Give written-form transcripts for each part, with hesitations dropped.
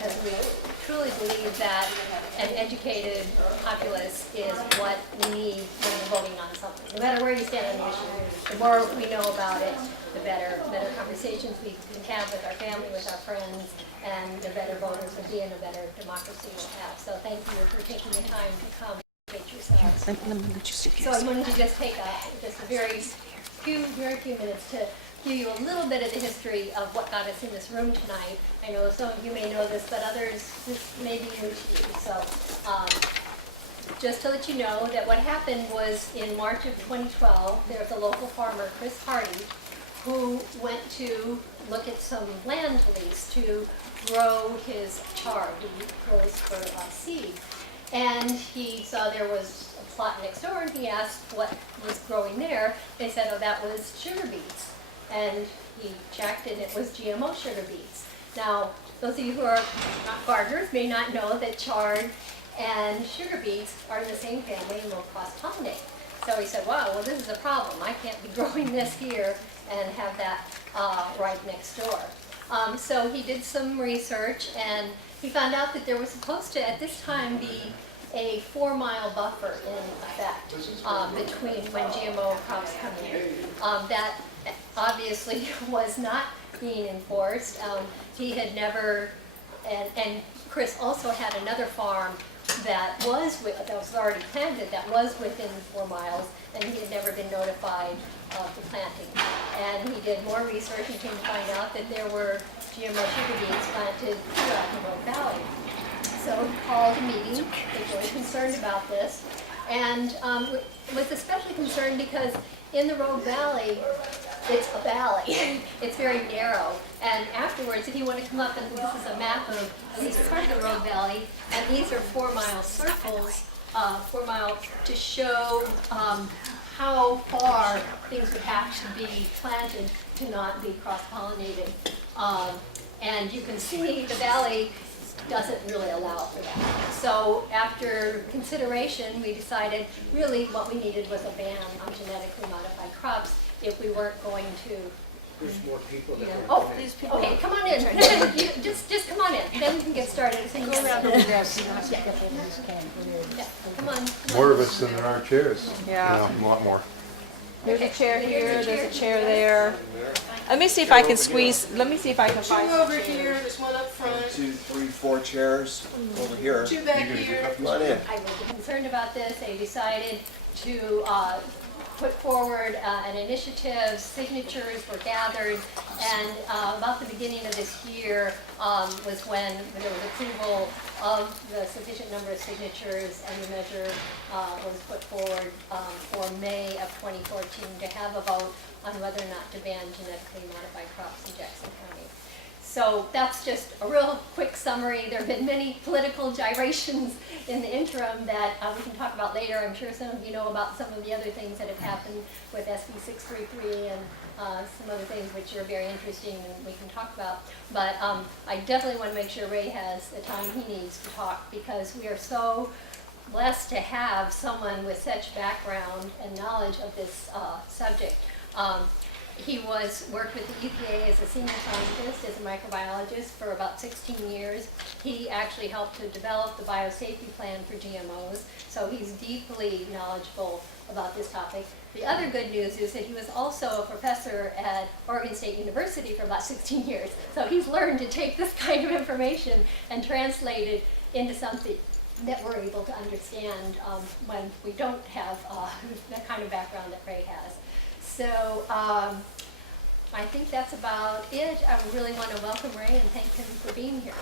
because we truly believe that an educated populace is what we need when we're voting on something. No matter where you stand on the issue, the more we know about it, the better conversations we can have with our family, with our friends, and the better voters will be and the better democracy we'll have. So thank you for taking the time to come and educate yourselves. So I wanted to just take just a very few minutes to give you a little bit of the history of what got us in this room tonight. I know some of you may know this, but others, this may be new to you. So just to let you know that what happened was in March of 2012, there was a local farmer, Chris Hardy, who went to look at some land lease to grow his chard. He grows for seed. And he saw there was a plot next door, and he asked what was growing there. They said, oh, that was sugar beets. And he checked, and it was GMO sugar beets. Now, those of you who are not gardeners may not know that chard and sugar beets are in the same family and will cross-pollinate. So he said, wow, well, this is a problem. I can't be growing this here and have that right next door. So he did some research, and he found out that there was supposed to, at this time, be a 4-mile buffer in effect between when GMO crops come in. That obviously was not being enforced. He had never, and Chris also had another farm that was already planted, that was within 4 miles, and he had never been notified of the planting. And he did more research and came to find out that there were GMO sugar beets planted throughout the Rogue Valley. So he called a meeting. He was really concerned about this, and was especially concerned because in the Rogue Valley, it's a valley. It's very narrow. And afterwards, if you want to come up, and this is a map of at least part of the Rogue Valley, and these are 4-mile circles, 4 mile, to show how far things would have to be planted to not be cross-pollinated. And you can see the valley doesn't really allow for that. So after consideration, we decided really what we needed was a ban on genetically modified crops if we weren't going to. There's more people that Oh, these people. Okay, come on in. just come on in. Then we can get started. Go around over there. Yeah, come on. More of us than there are chairs. Yeah. A lot more. There's a chair here, there's a chair there. Let me see if I can squeeze, let me see if I can find Two some over chairs. here, there's one up front, 2, 3, 4 chairs over here. two back here. Come on in. I was concerned about this. They decided to put forward an initiative. Signatures were gathered, and about the beginning of this year was when there was approval of the sufficient number of signatures, and the measure was put forward for May of 2014 to have a vote on whether or not to ban genetically modified crops in Jackson County. So that's just a real quick summary. There have been many political gyrations in the interim that we can talk about later. I'm sure some of you know about some of the other things that have happened with SB 633 and some other things which are very interesting and we can talk about. But I definitely want to make sure Ray has the time he needs to talk, because we are so blessed to have someone with such background and knowledge of this subject. He worked with the EPA as a senior scientist, as a microbiologist for about 16 years. He actually helped to develop the biosafety plan for GMOs, so he's deeply knowledgeable about this topic. The other good news is that he was also a professor at Oregon State University for about 16 years. So he's learned to take this kind of information and translate it into something that we're able to understand when we don't have the kind of background that Ray has. So I think that's about it. I really want to welcome Ray and thank him for being here.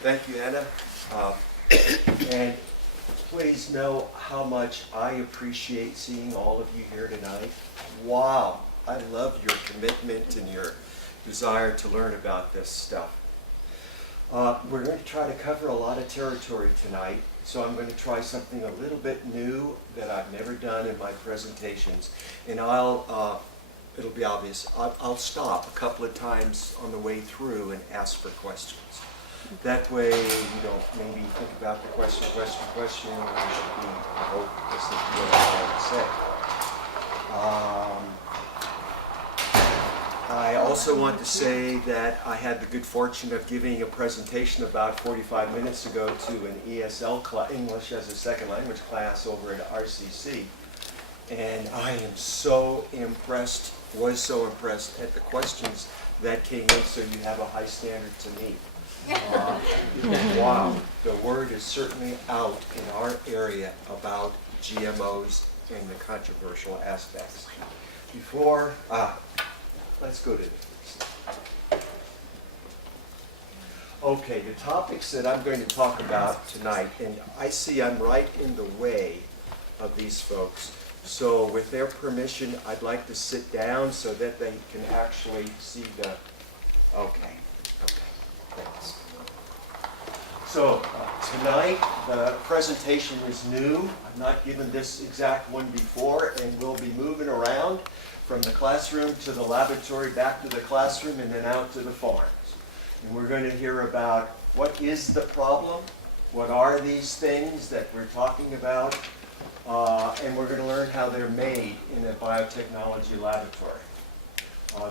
Thank you, Anna. And please know how much I appreciate seeing all of you here tonight. Wow, I love your commitment and your desire to learn about this stuff. We're going to try to cover a lot of territory tonight, so I'm going to try something a little bit new that I've never done in my presentations, and it'll be obvious, I'll stop a couple of times on the way through and ask for questions. That way, you know, maybe think about the question, and listen to what I have to say. I also want to say that I had the good fortune of giving a presentation about 45 minutes ago to an ESL English as a Second Language class over at RCC. And I am so impressed, was so impressed at the questions that came in, so you have a high standard to meet. Wow, the word is certainly out in our area about GMOs and the controversial aspects. Before, let's go to this. Okay, the topics that I'm going to talk about tonight, and I see I'm right in the way of these folks. So with their permission, I'd like to sit down so that they can actually see the, okay, thanks. So tonight, the presentation is new. I've not given this exact one before, and we'll be moving around from the classroom to the laboratory, back to the classroom, and then out to the farms. And we're going to hear about what is the problem, what are these things that we're talking about, and we're going to learn how they're made in a biotechnology laboratory.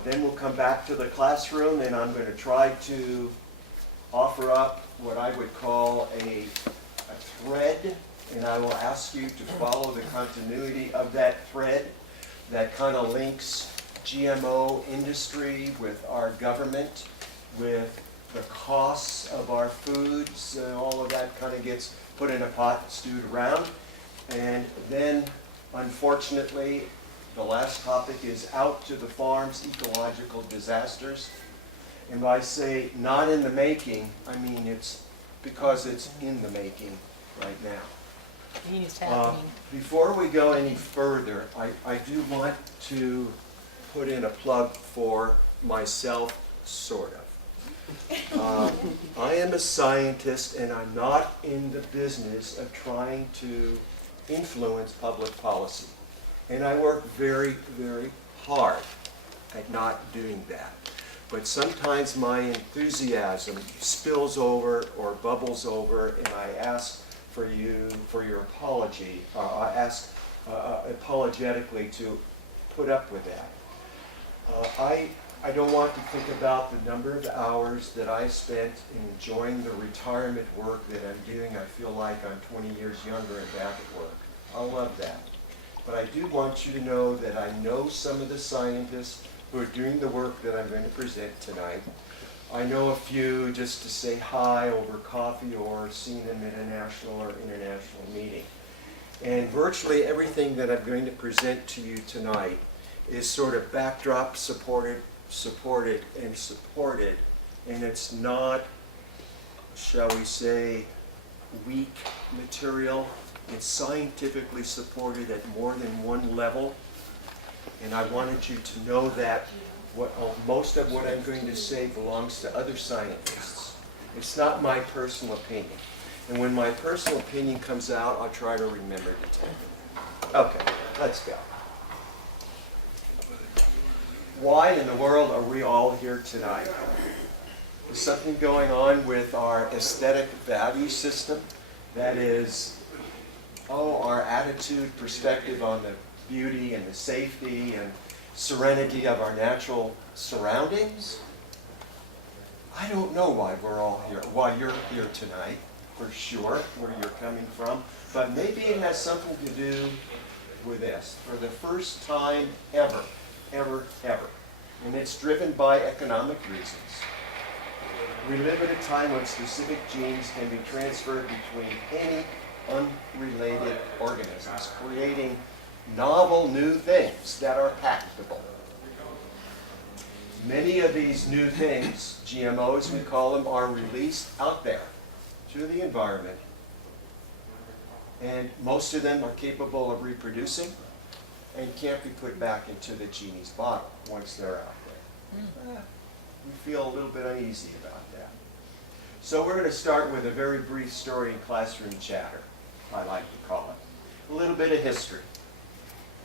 Then we'll come back to the classroom, and I'm going to try to offer up what I would call a thread, and I will ask you to follow the continuity of that thread that kind of links GMO industry with our government, with the costs of our foods, all of that kind of gets put in a pot and stewed around. And then, unfortunately, the last topic is out to the farms, ecological disasters. And when I say not in the making, I mean it's because it's in the making right now. It's happening. Before we go any further, I do want to put in a plug for myself, sort of. I am a scientist, and I'm not in the business of trying to influence public policy. And I work very, very hard at not doing that. But sometimes my enthusiasm spills over or bubbles over, and I ask for your apology. I ask apologetically to put up with that. I don't want to think about the number of hours that I spent in enjoying the retirement work that I'm doing. I feel like I'm 20 years younger and back at work. I love that. But I do want you to know that I know some of the scientists who are doing the work that I'm going to present tonight. I know a few just to say hi over coffee or seen them at a national or international meeting. And virtually everything that I'm going to present to you tonight is sort of backdrop supported, and it's not, shall we say, weak material. It's scientifically supported at more than one level. And I wanted you to know that most of what I'm going to say belongs to other scientists. It's not my personal opinion. And when my personal opinion comes out, I'll try to remember to take it. Okay, let's go. Why in the world are we all here tonight? There's something going on with our aesthetic value system. That is, our attitude, perspective on the beauty and the safety and serenity of our natural surroundings. I don't know why we're all here, why you're here tonight, for sure, where you're coming from, but maybe it has something to do with this. For the first time ever, and it's driven by economic reasons. We live at a time when specific genes can be transferred between any unrelated organisms, creating novel new things that are patentable. Many of these new things, GMOs we call them, are released out there to the environment, and most of them are capable of reproducing and can't be put back into the genie's bottle once they're out there. We feel a little bit uneasy about that. So we're going to start with a very brief story in classroom chatter, I like to call it. A little bit of history.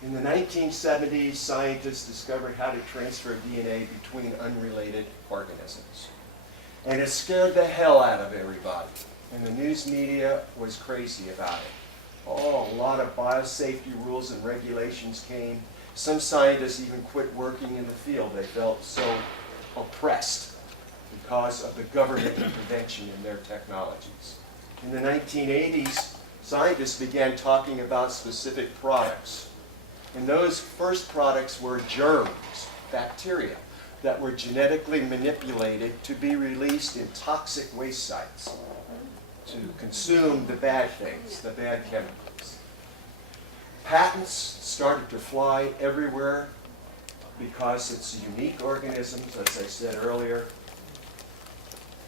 In the 1970s, scientists discovered how to transfer DNA between unrelated organisms. And it scared the hell out of everybody. And the news media was crazy about it. A lot of biosafety rules and regulations came, Some scientists even quit working in the field. They felt so oppressed because of the government intervention in their technologies. In the 1980s, scientists began talking about specific products. And those first products were germs, bacteria, that were genetically manipulated to be released in toxic waste sites to consume the bad things, the bad chemicals. Patents started to fly everywhere because it's unique organisms, as I said earlier.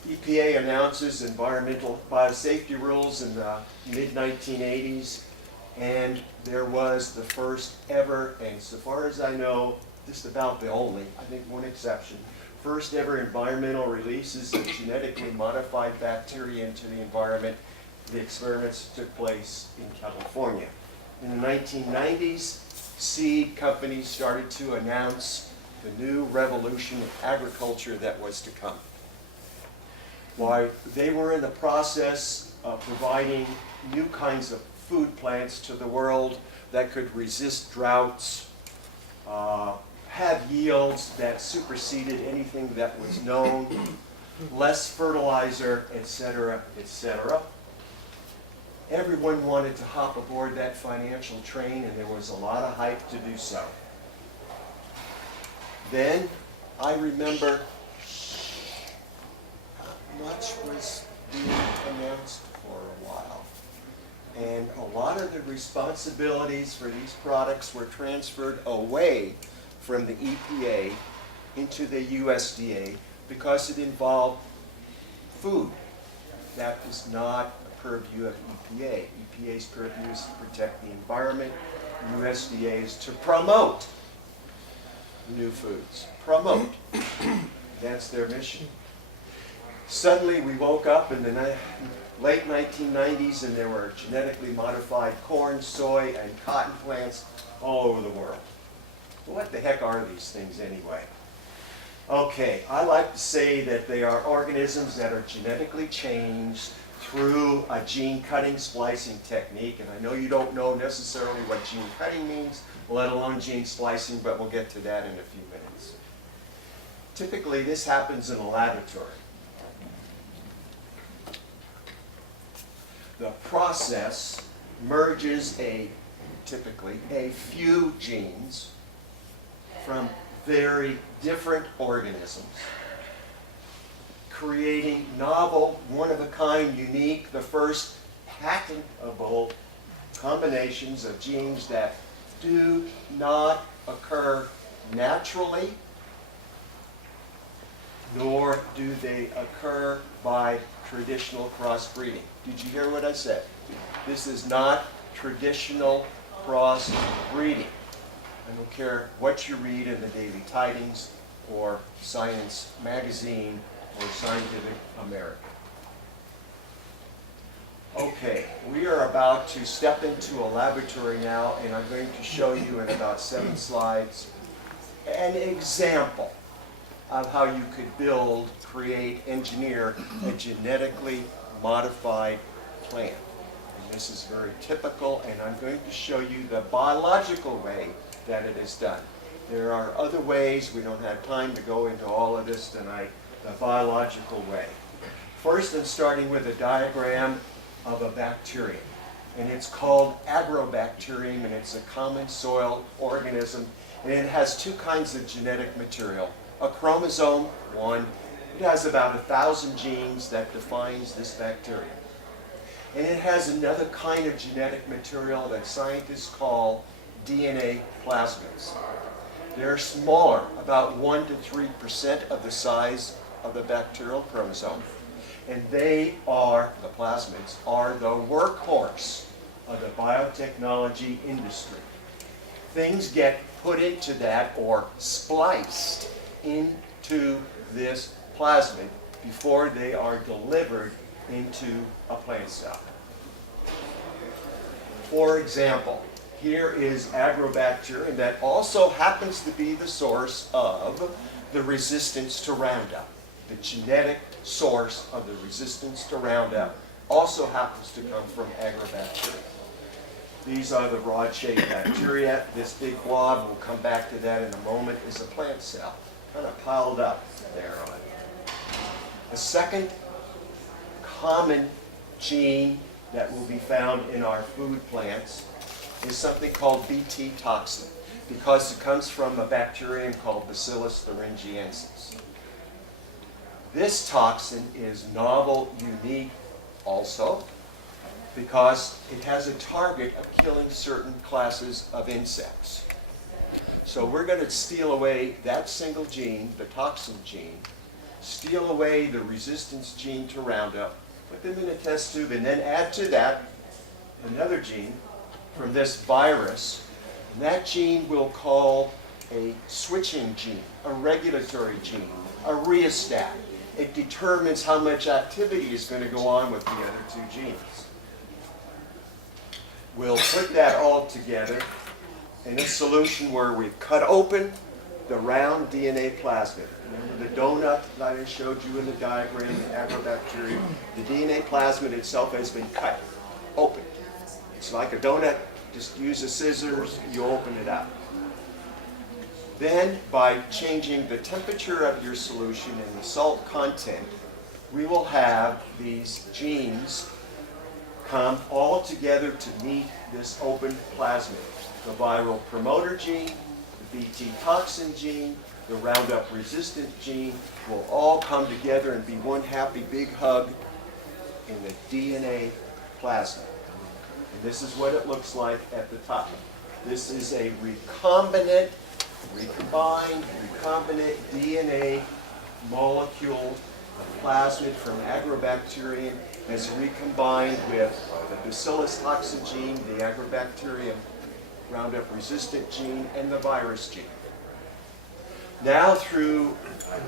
EPA announces environmental biosafety rules in the mid-1980s, and there was the first ever, and so far as I know, just about the only, I think one exception, first ever environmental releases of genetically modified bacteria into the environment. The experiments took place in California. In the 1990s, seed companies started to announce the new revolution of agriculture that was to come. While they were in the process of providing new kinds of food plants to the world that could resist droughts, have yields that superseded anything that was known, less fertilizer, etc., etc. Everyone wanted to hop aboard that financial train, and there was a lot of hype to do so. Then I remember much was being announced for a while. And a lot of the responsibilities for these products were transferred away from the EPA into the USDA because it involved food. That is not a purview of EPA. EPA's purview is to protect the environment. USDA is to promote new foods. Promote. That's their mission. Suddenly we woke up in the late 1990s and there were genetically modified corn, soy, and cotton plants all over the world. What the heck are these things anyway? Okay, I like to say that they are organisms that are genetically changed through a gene cutting splicing technique, and I know you don't know necessarily what gene cutting means, let alone gene splicing, but we'll get to that in a few minutes. Typically, this happens in a laboratory. The process merges typically a few genes from very different organisms, creating novel, one-of-a-kind, unique, the first patentable combinations of genes that do not occur naturally, nor do they occur by traditional crossbreeding. Did you hear what I said? This is not traditional crossbreeding. I don't care what you read in the Daily Tidings or Science Magazine or Scientific American. Okay, we are about to step into a laboratory now, and I'm going to show you in about 7 slides an example of how you could build, create, engineer a genetically modified plant. And this is very typical, and I'm going to show you the biological way that it is done. There are other ways. We don't have time to go into all of this tonight. The biological way. First, I'm starting with a diagram of a bacterium, and it's called Agrobacterium, and it's a common soil organism, and it has 2 kinds of genetic material. A chromosome, 1, it has about 1,000 genes that defines this bacterium. And it has another kind of genetic material that scientists call DNA plasmids. They're smaller, about 1 to 3% of the size of the bacterial chromosome. And they are, the plasmids, are the workhorse of the biotechnology industry. Things get put into that or spliced into this plasmid before they are delivered into a plant cell. For example, here is Agrobacterium that also happens to be the source of the resistance to Roundup. The genetic source of the resistance to Roundup also happens to come from Agrobacterium. These are the rod-shaped bacteria. This big blob, we'll come back to that in a moment, is a plant cell, kind of piled up there on it. The second common gene that will be found in our food plants is something called Bt toxin, because it comes from a bacterium called Bacillus thuringiensis. This toxin is novel, unique also, because it has a target of killing certain classes of insects. So we're going to steal away that single gene, the toxin gene, steal away the resistance gene to Roundup, put them in a test tube, and then add to that another gene from this virus. And that gene we'll call a switching gene, a regulatory gene, a rheostat. It determines how much activity is going to go on with the other two genes. We'll put that all together in a solution where we've cut open the round DNA plasmid. Remember the donut that I showed you in the diagram, the Agrobacterium? The DNA plasmid itself has been cut open. It's like a donut. Just use a scissors, you open it up. Then, by changing the temperature of your solution and the salt content, we will have these genes come all together to meet this open plasmid. The viral promoter gene, the Bt toxin gene, the Roundup resistant gene will all come together and be one happy big hug in the DNA plasmid. And this is what it looks like at the top. This is a recombinant DNA molecule plasmid from Agrobacterium has recombined with the Bacillus toxin gene, the Agrobacterium Roundup resistant gene, and the virus gene. Now, through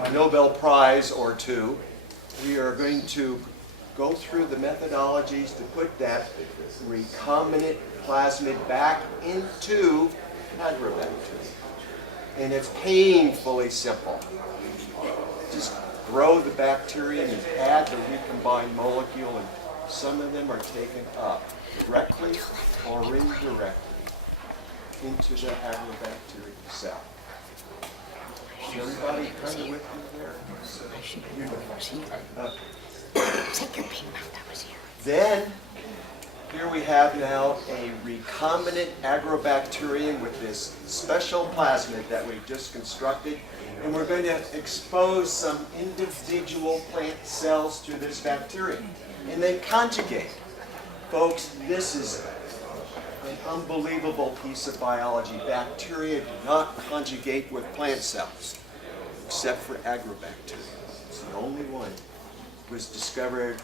a Nobel Prize or two, we are going to go through the methodologies to put that recombinant plasmid back into Agrobacterium. And it's painfully simple. Just grow the bacterium and add the recombined molecule, and some of them are taken up directly or indirectly into the Agrobacterium cell. Is everybody kind of with me there? Then, here we have now a recombinant Agrobacterium with this special plasmid that we've just constructed, and we're going to expose some individual plant cells to this bacterium and then conjugate. Folks, this is an unbelievable piece of biology. Bacteria do not conjugate with plant cells, except for Agrobacterium. It's the only one. It was discovered,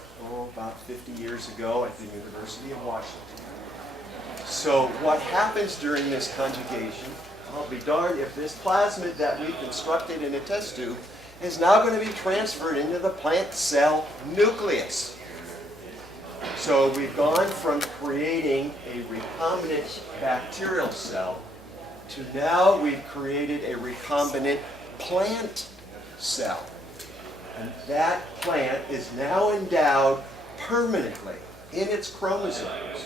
about 50 years ago at the University of Washington. So what happens during this conjugation, I'll be darned if this plasmid that we constructed in a test tube is now going to be transferred into the plant cell nucleus. So we've gone from creating a recombinant bacterial cell to now we've created a recombinant plant cell. And that plant is now endowed permanently in its chromosomes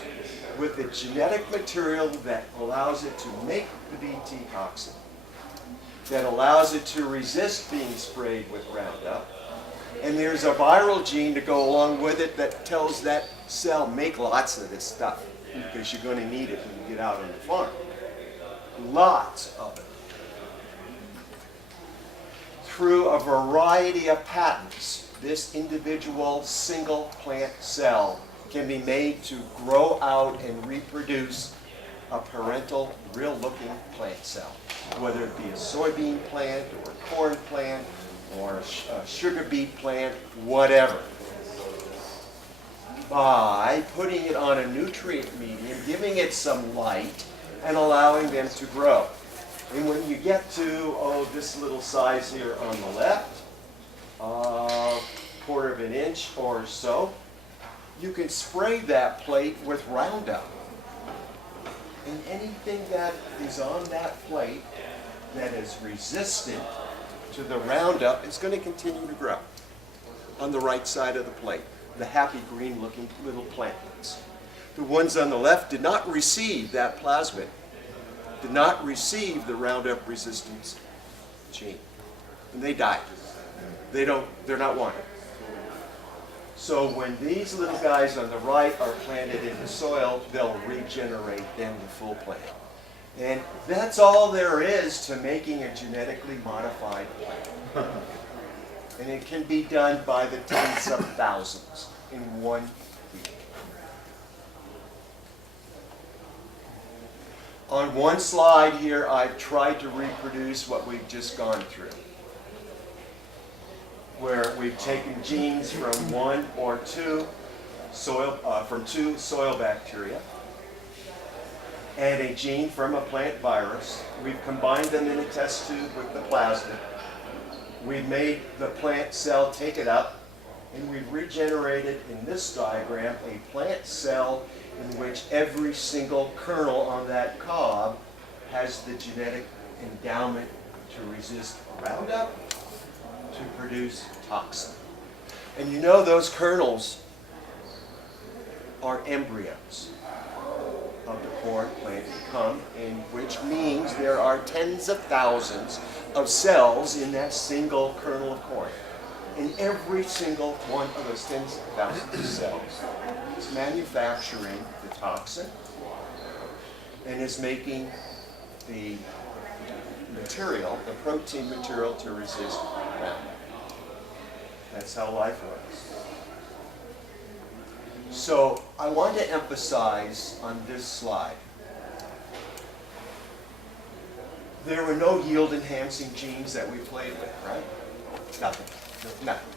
with the genetic material that allows it to make the Bt toxin, that allows it to resist being sprayed with Roundup. And there's a viral gene to go along with it that tells that cell, make lots of this stuff, because you're going to need it when you get out on the farm. Lots of it. Through a variety of patents, this individual single plant cell can be made to grow out and reproduce a parental, real-looking plant cell, whether it be a soybean plant or a corn plant or a sugar beet plant, whatever. By putting it on a nutrient medium, giving it some light, and allowing them to grow. And when you get to, this little size here on the left, 1/4 of an inch or so, you can spray that plate with Roundup. And anything that is on that plate that is resistant to the Roundup is going to continue to grow on the right side of the plate, the happy green looking little plantlets. The ones on the left did not receive that plasmid, did not receive the Roundup resistance gene, and they died. They're not wanted. So when these little guys on the right are planted in the soil, they'll regenerate then the full plant. And that's all there is to making a genetically modified plant. And it can be done by the tens of thousands in 1 week. On one slide here, I've tried to reproduce what we've just gone through, where we've taken genes from one or two soil bacteria and a gene from a plant virus. We've combined them in a test tube with the plasmid. We've made the plant cell take it up, and we've regenerated in this diagram a plant cell in which every single kernel on that cob has the genetic endowment to resist Roundup, to produce toxin. And you know those kernels are embryos of the corn plant to come, and which means there are tens of thousands of cells in that single kernel of corn. And every single one of those tens of thousands of cells is manufacturing the toxin and is making the material, the protein material to resist Roundup. That's how life works. So I want to emphasize on this slide, there were no yield enhancing genes that we played with, right? Nothing. Nothing.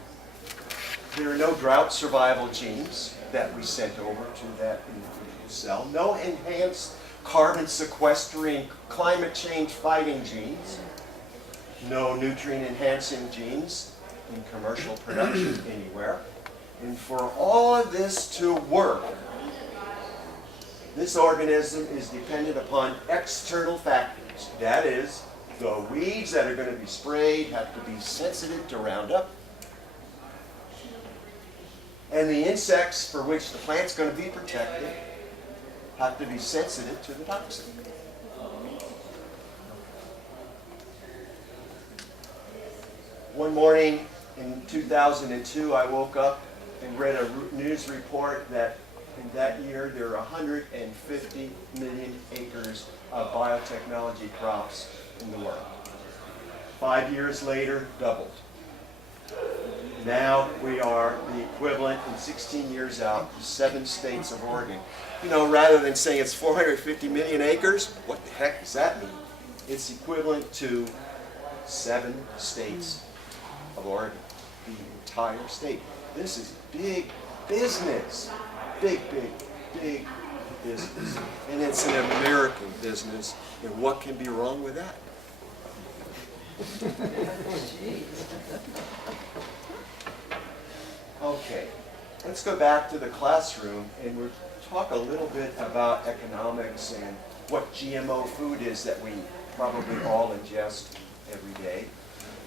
There are no drought survival genes that we sent over to that individual cell. No enhanced carbon sequestering, climate change fighting genes. No nutrient enhancing genes in commercial production anywhere. And for all of this to work, this organism is dependent upon external factors. That is, the weeds that are going to be sprayed have to be sensitive to Roundup. And the insects for which the plant's going to be protected have to be sensitive to the toxin. One morning in 2002, I woke up and read a news report that in that year there are 150 million acres of biotechnology crops in the world. 5 years later, doubled. Now we are the equivalent in 16 years out to 7 states of Oregon. You know, rather than saying it's 450 million acres, what the heck does that mean? It's equivalent to 7 states of Oregon, the entire state. This is big business, big business. And it's an American business, and what can be wrong with that? Okay, let's go back to the classroom and we'll talk a little bit about economics and what GMO food is that we probably all ingest every day.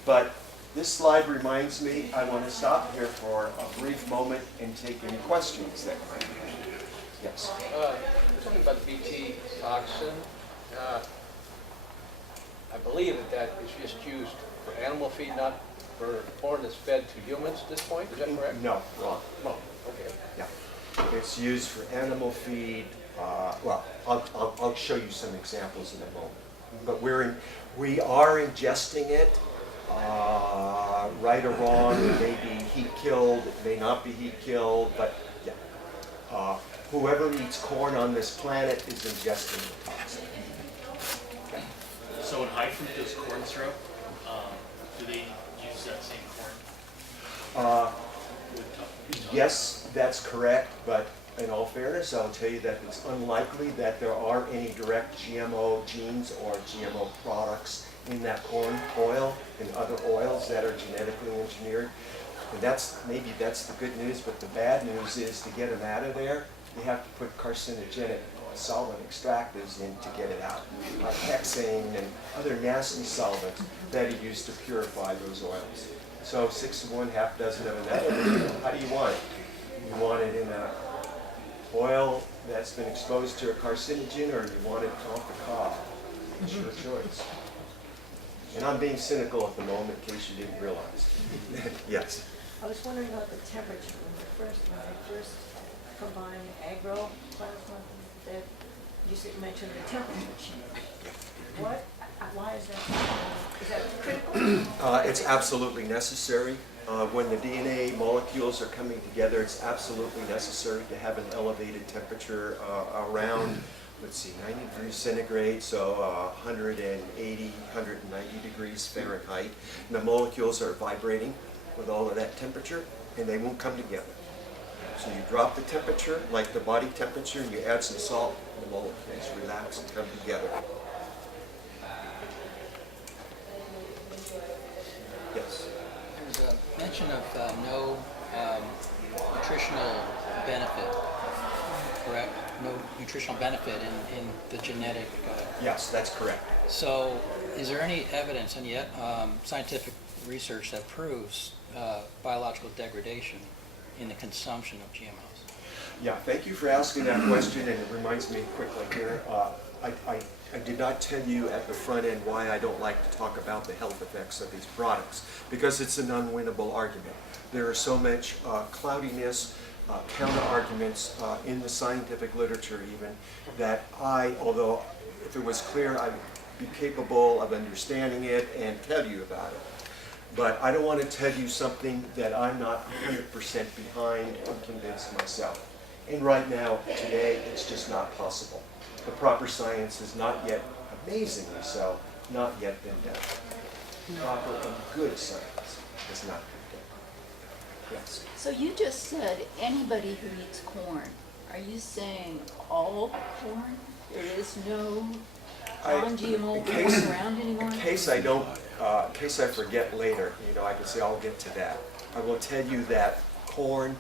But this slide reminds me, I want to stop here for a brief moment and take any questions that might be. Yes? Talking about BT toxin, I believe that is just used for animal feed, not for corn that's fed to humans at this point. Is that correct? No, wrong. No. Okay. Yeah. It's used for animal feed. Well, I'll show you some examples in a moment. But we are ingesting it. Right or wrong, it may be heat killed, it may not be heat killed, but yeah. Whoever eats corn on this planet is ingesting the toxin. Okay. So in high fructose corn syrup, do they use that same corn? Yes, that's correct, but in all fairness, I'll tell you that it's unlikely that there are any direct GMO genes or GMO products in that corn oil and other oils that are genetically engineered. And maybe that's the good news, but the bad news is to get them out of there, you have to put carcinogenic solvent extractives in to get it out, like hexane and other nasty solvents that are used to purify those oils. So 6 of one, half dozen of another. How do you want it? You want it in a oil that's been exposed to a carcinogen or you want it off the cob. It's your choice. And I'm being cynical at the moment in case you didn't realize. Yes. I was wondering about the temperature when they first combined agroplasma, that you mentioned the temperature change. Why is that critical? It's absolutely necessary. When the DNA molecules are coming together, it's absolutely necessary to have an elevated temperature around, let's see, 90 degrees centigrade, so 180, 190 degrees Fahrenheit. And the molecules are vibrating with all of that temperature, and they won't come together. So you drop the temperature, like the body temperature, and you add some salt, and the molecules relax and come together. Yes. There's a mention of no nutritional benefit, correct? No nutritional benefit in the genetic. Yes, that's correct. So, is there any evidence, and yet scientific research that proves biological degradation in the consumption of GMOs? Yeah, thank you for asking that question, and it reminds me quickly here. I did not tell you at the front end why I don't like to talk about the health effects of these products, because it's an unwinnable argument. There is so much cloudiness, counter-arguments in the scientific literature even, that although if it was clear, I'd be capable of understanding it and tell you about it. But I don't want to tell you something that I'm not 100% behind or convinced myself. And right now, today, it's just not possible. The proper science has not yet, amazingly so, not yet been done. Proper and good science has not been done. Yes. So you just said anybody who eats corn. Are you saying all corn? There is no non-GMO corn around anymore? In case I don't, in case I forget later, I can say I'll get to that. I will tell you that corn,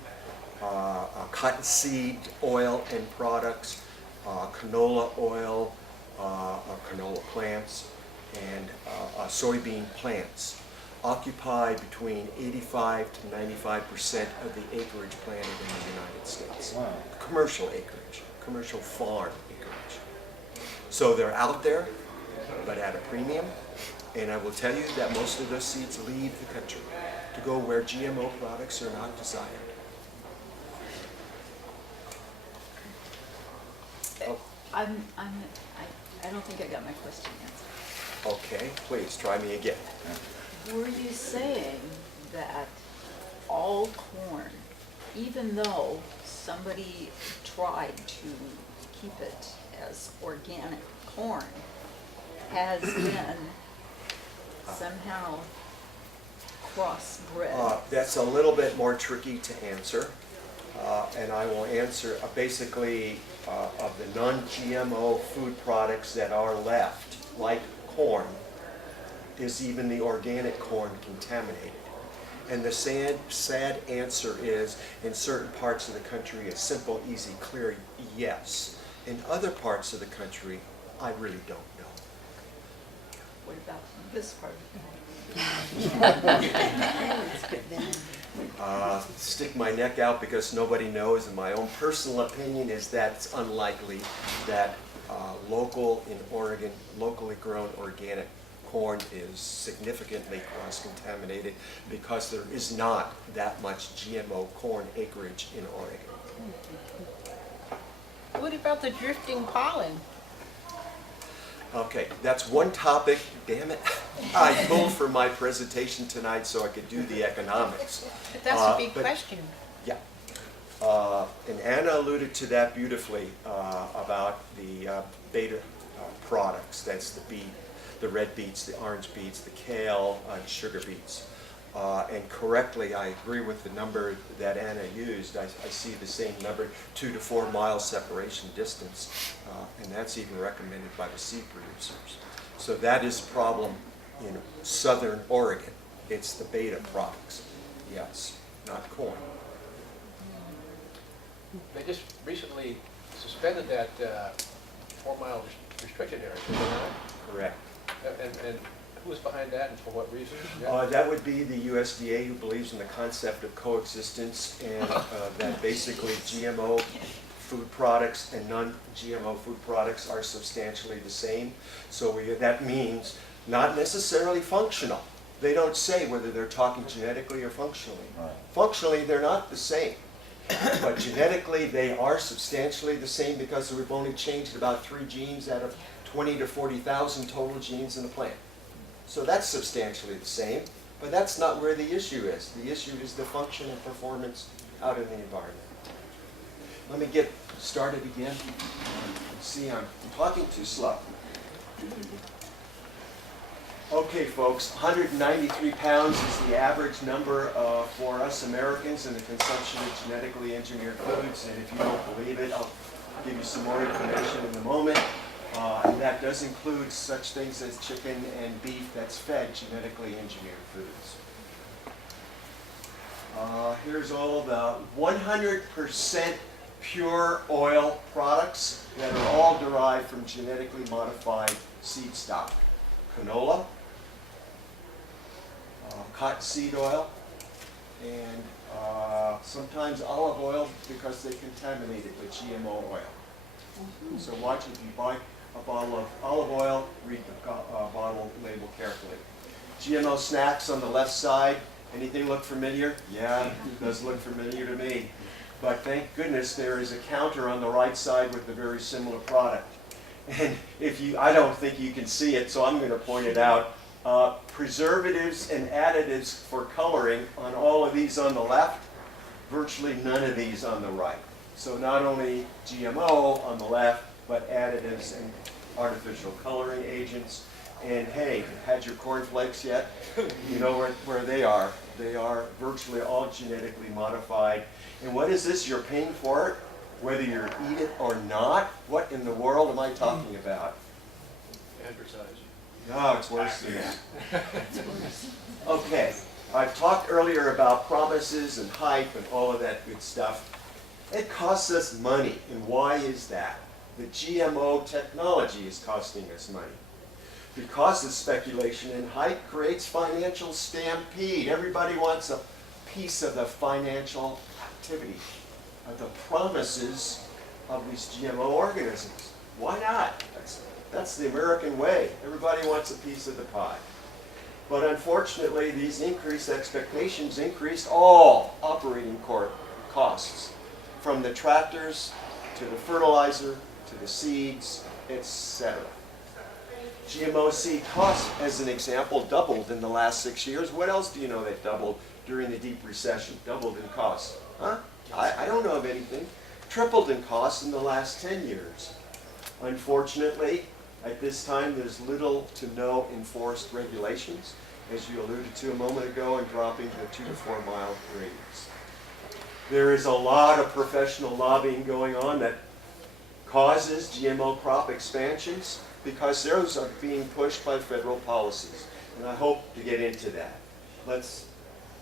cottonseed oil and products, canola oil, canola plants, and soybean plants occupy between 85 to 95% of the acreage planted in the United States. Wow. Commercial acreage, commercial farm acreage. So they're out there, but at a premium. And I will tell you that most of those seeds leave the country to go where GMO products are not desired. I don't think I got my question answered. Okay, please try me again. Were you saying that all corn, even though somebody tried to keep it as organic corn, has been somehow crossbred? That's a little bit more tricky to answer. And I will answer basically of the non-GMO food products that are left, like corn, is even the organic corn contaminated? And the sad answer is, in certain parts of the country, a simple, easy, clear yes. In other parts of the country, I really don't know. What about this part of Stick my neck out because nobody knows, and my own personal opinion is that it's unlikely that local in Oregon, locally grown organic corn is significantly cross-contaminated because there is not that much GMO corn acreage in Oregon. What about the drifting pollen? Okay, that's one topic, damn it. I pulled for my presentation tonight so I could do the economics. But that's a big question. Yeah. And Anna alluded to that beautifully about the beta products. That's the beet, the red beets, the orange beets, the kale, sugar beets. And correctly, I agree with the number that Anna used. I see the same number, 2 to 4 mile separation distance, and that's even recommended by the seed producers. So that is a problem in southern Oregon. It's the beta products, yes, not corn. They just recently suspended that 4 mile restricted area, did they not? Correct. And who was behind that and for what reason? That would be the USDA, who believes in the concept of coexistence, and that basically GMO food products and non-GMO food products are substantially the same. So that means not necessarily functional. They don't say whether they're talking genetically or functionally. Functionally, they're not the same. But genetically, they are substantially the same because we've only changed about 3 genes out of 20 to 40,000 total genes in the plant. So that's substantially the same, but that's not where the issue is. The issue is the function and performance out in the environment. Let me get started again. See, I'm talking too slow. Okay, folks, 193 pounds is the average number for us Americans in the consumption of genetically engineered foods. And if you don't believe it, I'll give you some more information in a moment. And that does include such things as chicken and beef that's fed genetically engineered foods. Here's all the 100% pure oil products that are all derived from genetically modified seed stock. Canola, cottonseed oil, and sometimes olive oil because they contaminate it with GMO oil. So watch if you buy a bottle of olive oil, read the bottle label carefully. GMO snacks on the left side. Anything look familiar? Yeah, it does look familiar to me. But thank goodness there is a counter on the right side with a very similar product. And I don't think you can see it, so I'm going to point it out. Preservatives and additives for coloring on all of these on the left, virtually none of these on the right. So not only GMO on the left, but additives and artificial coloring agents. And hey, had your cornflakes yet? You know where they are. They are virtually all genetically modified. And what is this? You're paying for it, whether you eat it or not? What in the world am I talking about? Advertising. No, it's worse than that. Okay, I've talked earlier about promises and hype and all of that good stuff. It costs us money, and why is that? The GMO technology is costing us money. Because the speculation and hype creates financial stampede. Everybody wants a piece of the financial activity, of the promises of these GMO organisms. Why not? That's the American way. Everybody wants a piece of the pie. But unfortunately, these increased expectations increased all operating costs, from the tractors to the fertilizer to the seeds, etc. GMO seed costs, as an example, doubled in the last 6 years. What else do you know that doubled during the deep recession? Doubled in cost. Huh? I don't know of anything. Tripled in cost in the last 10 years. Unfortunately, at this time, there's little to no enforced regulations, as you alluded to a moment ago, and dropping the 2 to 4 mile radius. There is a lot of professional lobbying going on that causes GMO crop expansions, because those are being pushed by federal policies. And I hope to get into that. Let's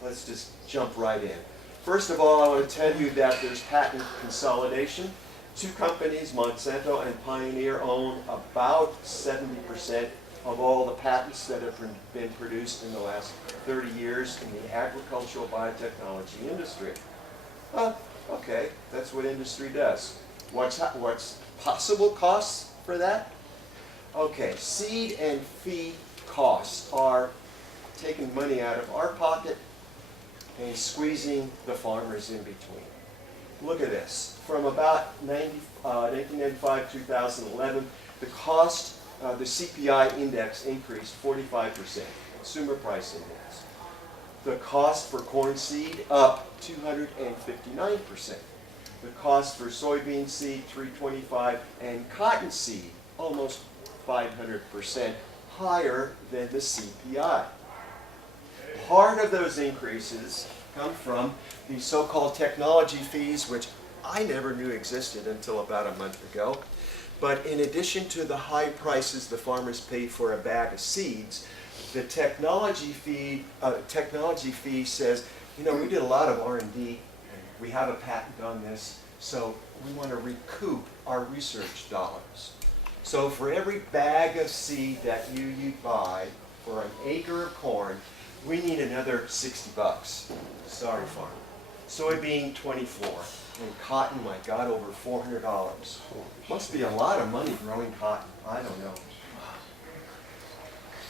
just jump right in. First of all, I want to tell you that there's patent consolidation. 2 companies, Monsanto and Pioneer, own about 70% of all the patents that have been produced in the last 30 years in the agricultural biotechnology industry. Okay, that's what industry does. What's possible costs for that? Okay, seed and feed costs are taking money out of our pocket and squeezing the farmers in between. Look at this. From about 1995 to 2011, the cost, the CPI index increased 45%, Consumer Price Index. The cost for corn seed up 259%. The cost for soybean seed 325%, and cotton seed almost 500% higher than the CPI. Part of those increases come from the so-called technology fees, which I never knew existed until about a month ago. But in addition to the high prices the farmers pay for a bag of seeds, the technology fee says, you know, we did a lot of R&D, and we have a patent on this, so we want to recoup our research dollars. So for every bag of seed that you buy for an acre of corn, we need another $60. Sorry, farmer. Soybean, 24. And cotton, my God, over $400. Must be a lot of money growing cotton. I don't know.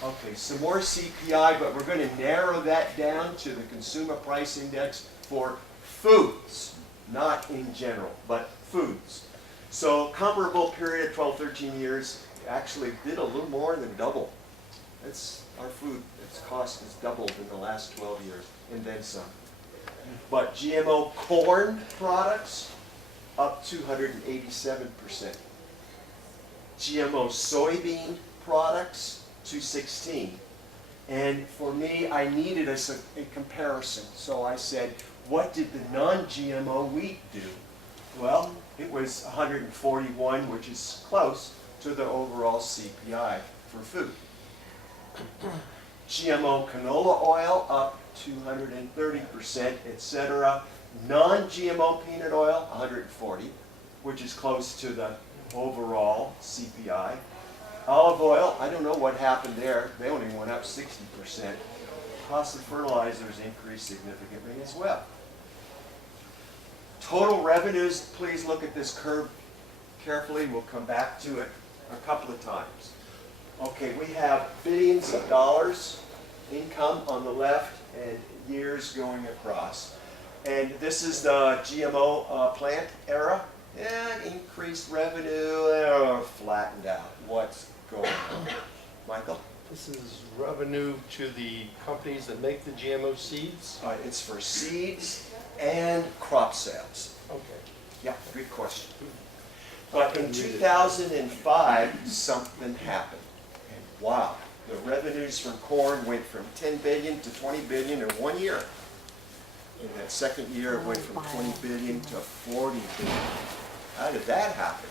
Okay, some more CPI, but we're going to narrow that down to the Consumer Price Index for foods, not in general, but foods. So comparable period of 12, 13 years actually did a little more than double. It's our food, its cost has doubled in the last 12 years, and then some. But GMO corn products, up 287%. GMO soybean products, 216. And for me, I needed a comparison. So I said, what did the non-GMO wheat do? Well, it was 141, which is close to the overall CPI for food. GMO canola oil up 230%, etc. Non-GMO peanut oil, 140, which is close to the overall CPI. Olive oil, I don't know what happened there. They only went up 60%. Cost of fertilizers increased significantly as well. Total revenues, please look at this curve carefully. We'll come back to it a couple of times. Okay, we have billions of dollars income on the left and years going across. And this is the GMO plant era. And increased revenue, flattened out. What's going on? Michael? This is revenue to the companies that make the GMO seeds? It's for seeds and crop sales. Okay. Yeah, good question. But in 2005, something happened. And wow, the revenues from corn went from 10 billion to 20 billion in 1 year. In that second year, it went from 20 billion to 40 billion. How did that happen?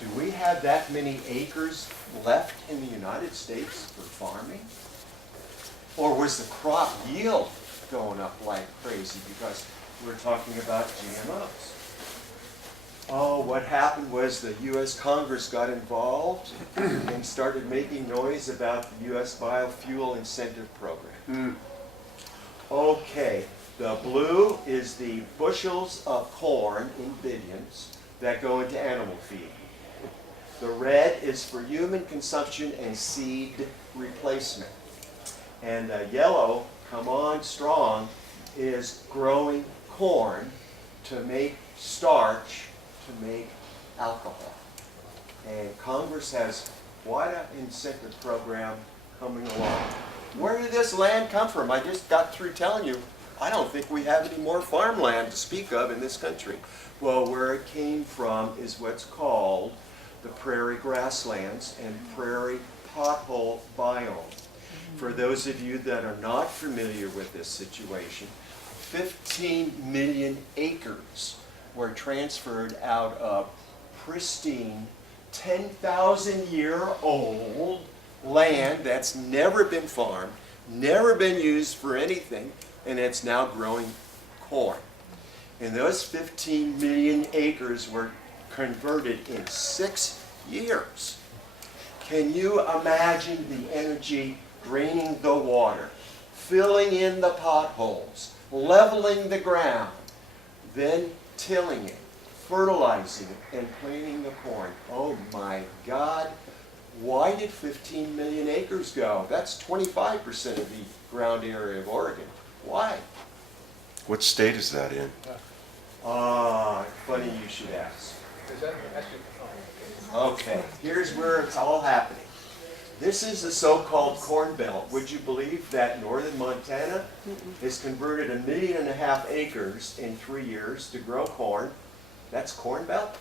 Do we have that many acres left in the United States for farming? Or was the crop yield going up like crazy because we're talking about GMOs? Oh, what happened was the U.S. Congress got involved and started making noise about the U.S. Biofuel Incentive Program. Okay, the blue is the bushels of corn in billions that go into animal feed. The red is for human consumption and seed replacement. And the yellow, come on strong, is growing corn to make starch, to make alcohol. And Congress has quite an incentive program coming along. Where did this land come from? I just got through telling you, I don't think we have any more farmland to speak of in this country. Well, where it came from is what's called the prairie grasslands and prairie pothole biome. For those of you that are not familiar with this situation, 15 million acres were transferred out of pristine 10,000-year-old land that's never been farmed, never been used for anything, and it's now growing corn. And those 15 million acres were converted in 6 years. Can you imagine the energy draining the water, filling in the potholes, leveling the ground, then tilling it, fertilizing it, and planting the corn? Oh my God, why did 15 million acres go? That's 25% of the ground area of Oregon. Why? What state is that in? Funny you should ask. Is that actually, Okay, here's where it's all happening. This is the so-called Corn Belt. Would you believe that northern Montana has converted 1.5 million acres in 3 years to grow corn? That's Corn Belt.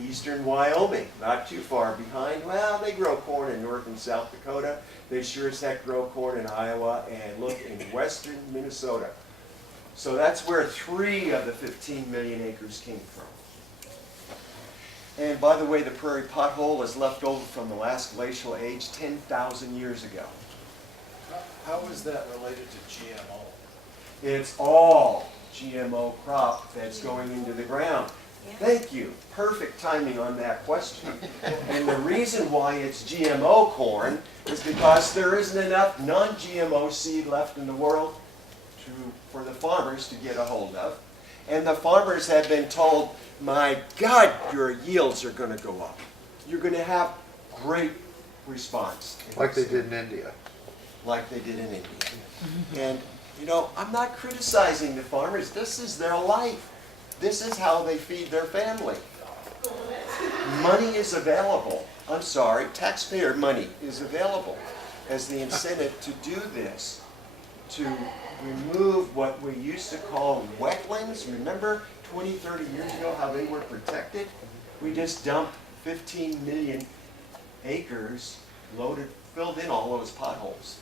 Eastern Wyoming, not too far behind. Well, they grow corn in North and South Dakota. They sure as heck grow corn in Iowa, and look in western Minnesota. So that's where 3 of the 15 million acres came from. And by the way, the prairie pothole is left over from the last glacial age 10,000 years ago. How is that related to GMO? It's all GMO crop that's going into the ground. Thank you. Perfect timing on that question. And the reason why it's GMO corn is because there isn't enough non-GMO seed left in the world for the farmers to get a hold of. And the farmers have been told, my God, your yields are going to go up. You're going to have great response. Like they did in India. Like they did in India. And, you know, I'm not criticizing the farmers. This is their life. This is how they feed their family. Money is available. I'm sorry, taxpayer money is available as the incentive to do this, to remove what we used to call wetlands. Remember 20, 30 years ago how they were protected? We just dumped 15 million acres loaded, filled in all those potholes.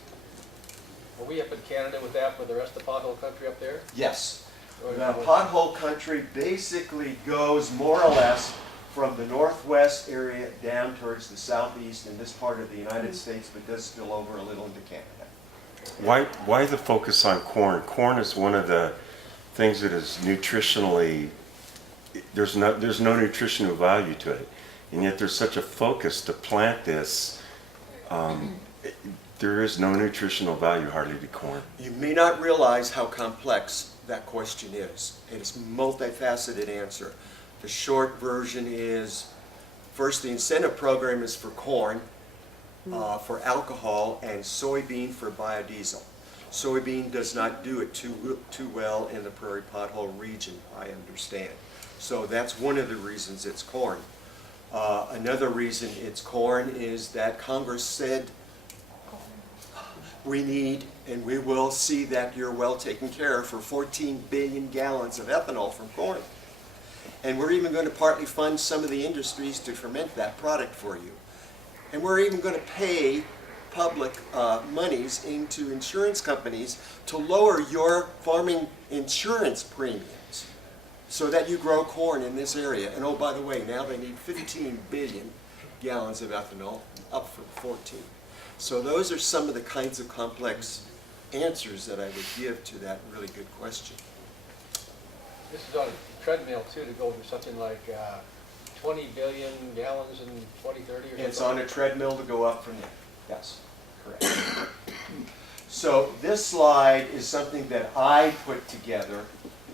Are we up in Canada with that for the rest of the pothole country up there? Yes. The pothole country basically goes more or less from the northwest area down towards the southeast in this part of the United States, but does spill over a little into Canada. Why the focus on corn? Corn is one of the things that is nutritionally, there's no nutritional value to it, and yet there's such a focus to plant this. There is no nutritional value hardly to corn. You may not realize how complex that question is. It's a multifaceted answer. The short version is, first, the incentive program is for corn, for alcohol, and soybean for biodiesel. Soybean does not do it too well in the prairie pothole region, I understand. So that's one of the reasons it's corn. Another reason it's corn is that Congress said we need, and we will see that you're well taken care of, for 14 billion gallons of ethanol from corn. And we're even going to partly fund some of the industries to ferment that product for you. And we're even going to pay public monies into insurance companies to lower your farming insurance premiums so that you grow corn in this area. And oh, by the way, now they need 15 billion gallons of ethanol, up from 14. So those are some of the kinds of complex answers that I would give to that really good question. This is on a treadmill too, to go to something like 20 billion gallons in 2030 or something? It's on a treadmill to go up from there. Yes, correct. So this slide is something that I put together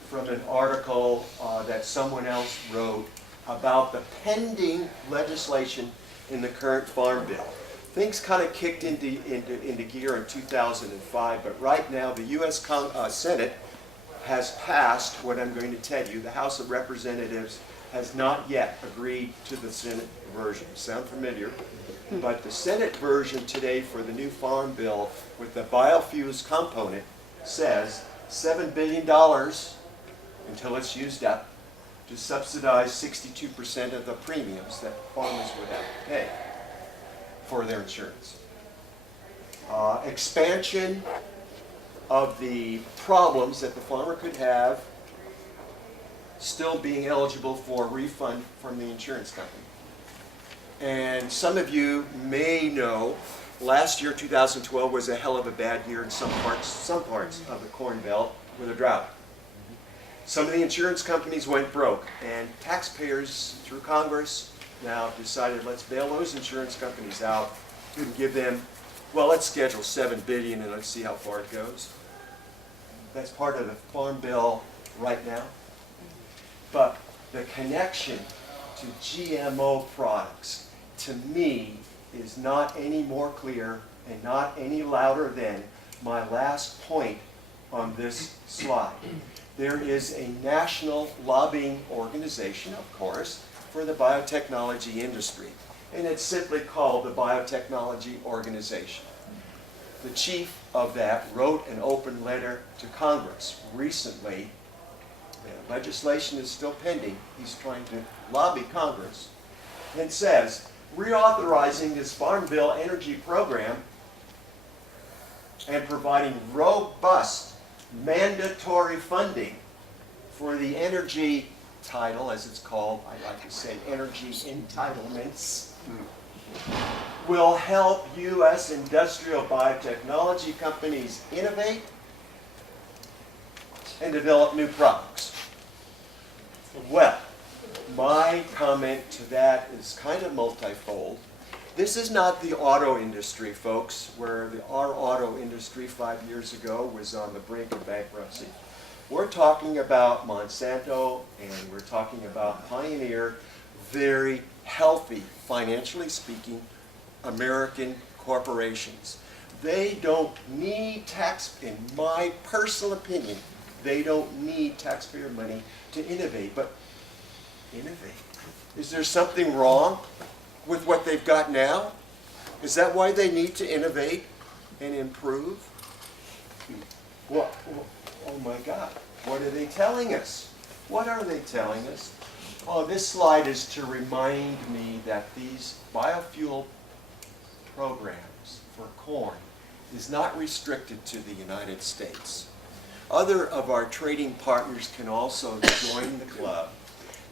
from an article that someone else wrote about the pending legislation in the current Farm Bill. Things kind of kicked into gear in 2005, but right now the U.S. Senate has passed what I'm going to tell you. The House of Representatives has not yet agreed to the Senate version. Sound familiar? But the Senate version today for the new Farm Bill with the biofuels component says $7 billion until it's used up to subsidize 62% of the premiums that farmers would have to pay for their insurance. Expansion of the problems that the farmer could have still being eligible for refund from the insurance company. And some of you may know last year, 2012, was a hell of a bad year in some parts of the Corn Belt with a drought. Some of the insurance companies went broke, and taxpayers through Congress now decided, let's bail those insurance companies out and give them, well, let's schedule $7 billion and let's see how far it goes. That's part of the Farm Bill right now. But the connection to GMO products, to me, is not any more clear and not any louder than my last point on this slide. There is a national lobbying organization, of course, for the biotechnology industry, and it's simply called the Biotechnology Organization. The chief of that wrote an open letter to Congress recently. The legislation is still pending. He's trying to lobby Congress, and says, reauthorizing this Farm Bill energy program and providing robust mandatory funding for the energy title, as it's called, I like to say energy entitlements, will help U.S. industrial biotechnology companies innovate and develop new products. Well, my comment to that is kind of multifold. This is not the auto industry, folks, where our auto industry 5 years ago was on the brink of bankruptcy. We're talking about Monsanto and we're talking about Pioneer, very healthy, financially speaking, American corporations. They don't need in my personal opinion, they don't need taxpayer money to innovate. But innovate? Is there something wrong with what they've got now? Is that why they need to innovate and improve? What? Oh my God, what are they telling us? What are they telling us? Oh, this slide is to remind me that these biofuel programs for corn is not restricted to the United States. Other of our trading partners can also join the club,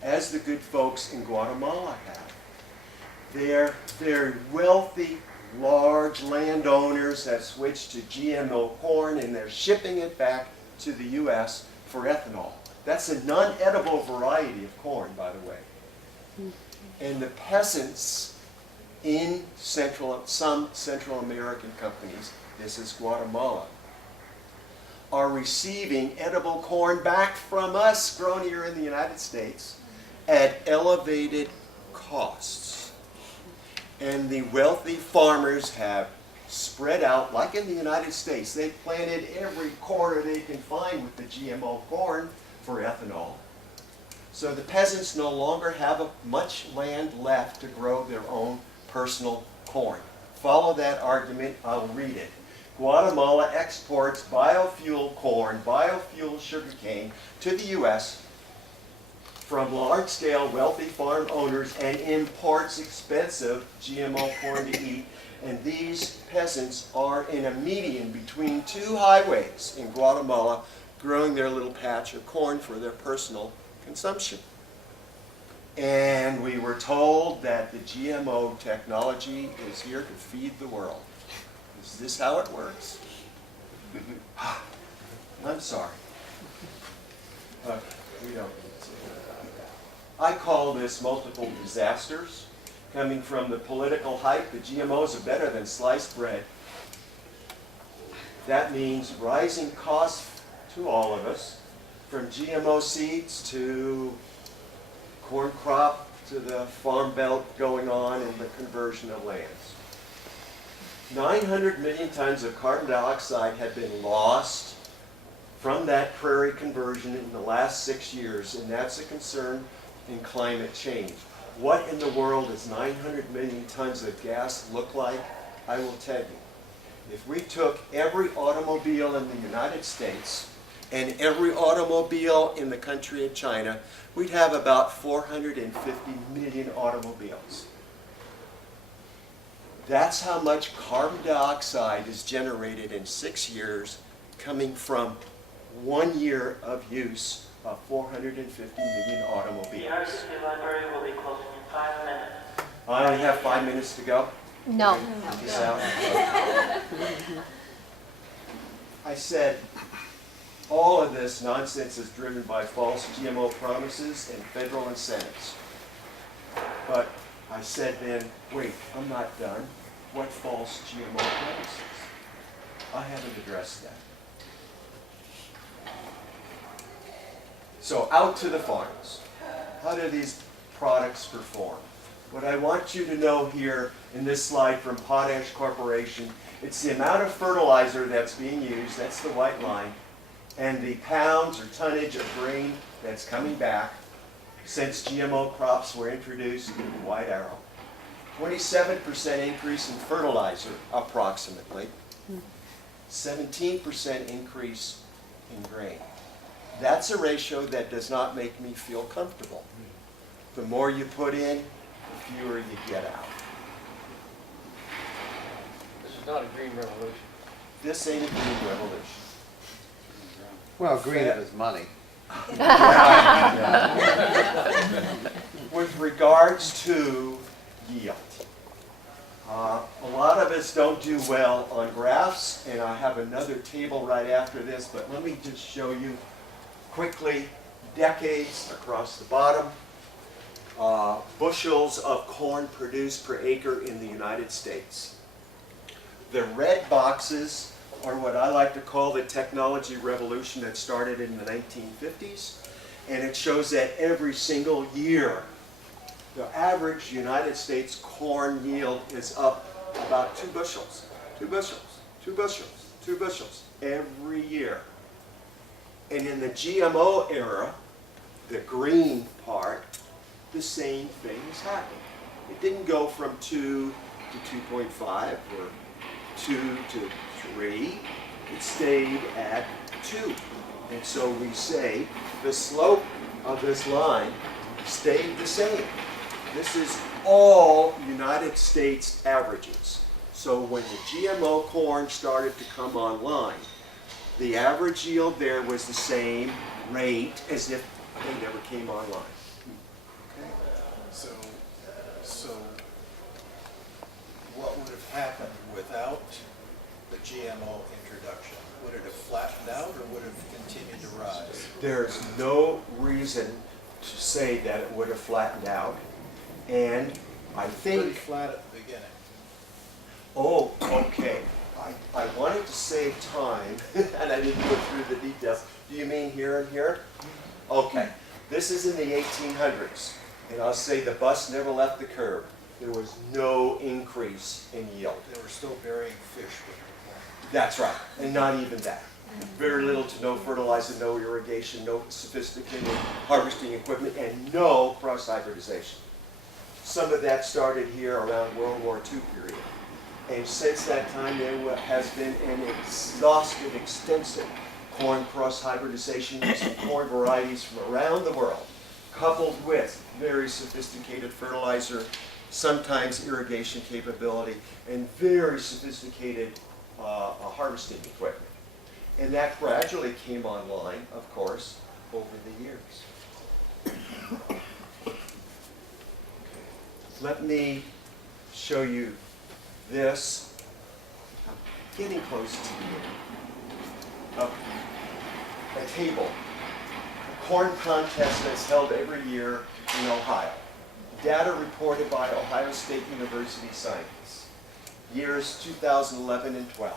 as the good folks in Guatemala have. They're very wealthy, large landowners have switched to GMO corn and they're shipping it back to the U.S. for ethanol. That's a non-edible variety of corn, by the way. And the peasants in some Central American companies, this is Guatemala, are receiving edible corn back from us, grown here in the United States, at elevated costs. And the wealthy farmers have spread out, like in the United States. They've planted every corner they can find with the GMO corn for ethanol. So the peasants no longer have much land left to grow their own personal corn. Follow that argument, I'll read it. Guatemala exports biofuel corn, biofuel sugarcane to the U.S. from large-scale wealthy farm owners and imports expensive GMO corn to eat. And these peasants are in a median between two highways in Guatemala, growing their little patch of corn for their personal consumption. And we were told that the GMO technology is here to feed the world. Is this how it works? I'm sorry. But we don't need to. I call this multiple disasters. Coming from the political hype, the GMOs are better than sliced bread. That means rising costs to all of us, from GMO seeds to corn crop to the farm belt going on and the conversion of lands. 900 million tons of carbon dioxide have been lost from that prairie conversion in the last 6 years, and that's a concern in climate change. What in the world does 900 million tons of gas look like? I will tell you. If we took every automobile in the United States and every automobile in the country of China, we'd have about 450 million automobiles. That's how much carbon dioxide is generated in 6 years, coming from 1 year of use of 450 million automobiles. The Herbicide library will be closing in 5 minutes. I only have 5 minutes to go? No. Peace out. I said, all of this nonsense is driven by false GMO promises and federal incentives. But I said then, wait, I'm not done. What false GMO promises? I haven't addressed that. So out to the farms. How do these products perform? What I want you to know here in this slide from Potash Corporation, it's the amount of fertilizer that's being used, that's the white line, and the pounds or tonnage of grain that's coming back since GMO crops were introduced in the white arrow. 27% increase in fertilizer, approximately. 17% increase in grain. That's a ratio that does not make me feel comfortable. The more you put in, the fewer you get out. This is not a green revolution. This ain't a green revolution. Well, green is money. With regards to yield, a lot of us don't do well on graphs, and I have another table right after this, but let me just show you quickly decades across the bottom, bushels of corn produced per acre in the United States. The red boxes or what I like to call the technology revolution that started in the 1950s. And it shows that every single year, the average United States corn yield is up about 2 bushels, 2 bushels, 2 bushels, 2 bushels every year. And in the GMO era, the green part, the same thing is happening. It didn't go from 2 to 2.5 or 2 to 3. It stayed at 2. And so we say the slope of this line stayed the same. This is all United States averages. So when the GMO corn started to come online, the average yield there was the same rate as if they never came online. Okay. So what would have happened without the GMO introduction? Would it have flattened out or would it have continued to rise? There's no reason to say that it would have flattened out. And I think... Pretty flat at the beginning. Oh, okay. I wanted to save time, and I didn't go through the details. Do you mean here and here? Okay. This is in the 1800s, and I'll say the bus never left the curb. There was no increase in yield. They were still burying fish with the corn. That's right, and not even that. Very little to no fertilizer, no irrigation, no sophisticated harvesting equipment, and no cross-hybridization. Some of that started here around World War II period. And since that time, there has been an exhaustive, extensive corn cross-hybridization using corn varieties from around the world, coupled with very sophisticated fertilizer, sometimes irrigation capability, and very sophisticated harvesting equipment. And that gradually came online, of course, over the years. Let me show you this. I'm getting close to the end. A table. A corn contest that's held every year in Ohio. Data reported by Ohio State University scientists. Years 2011 and 12.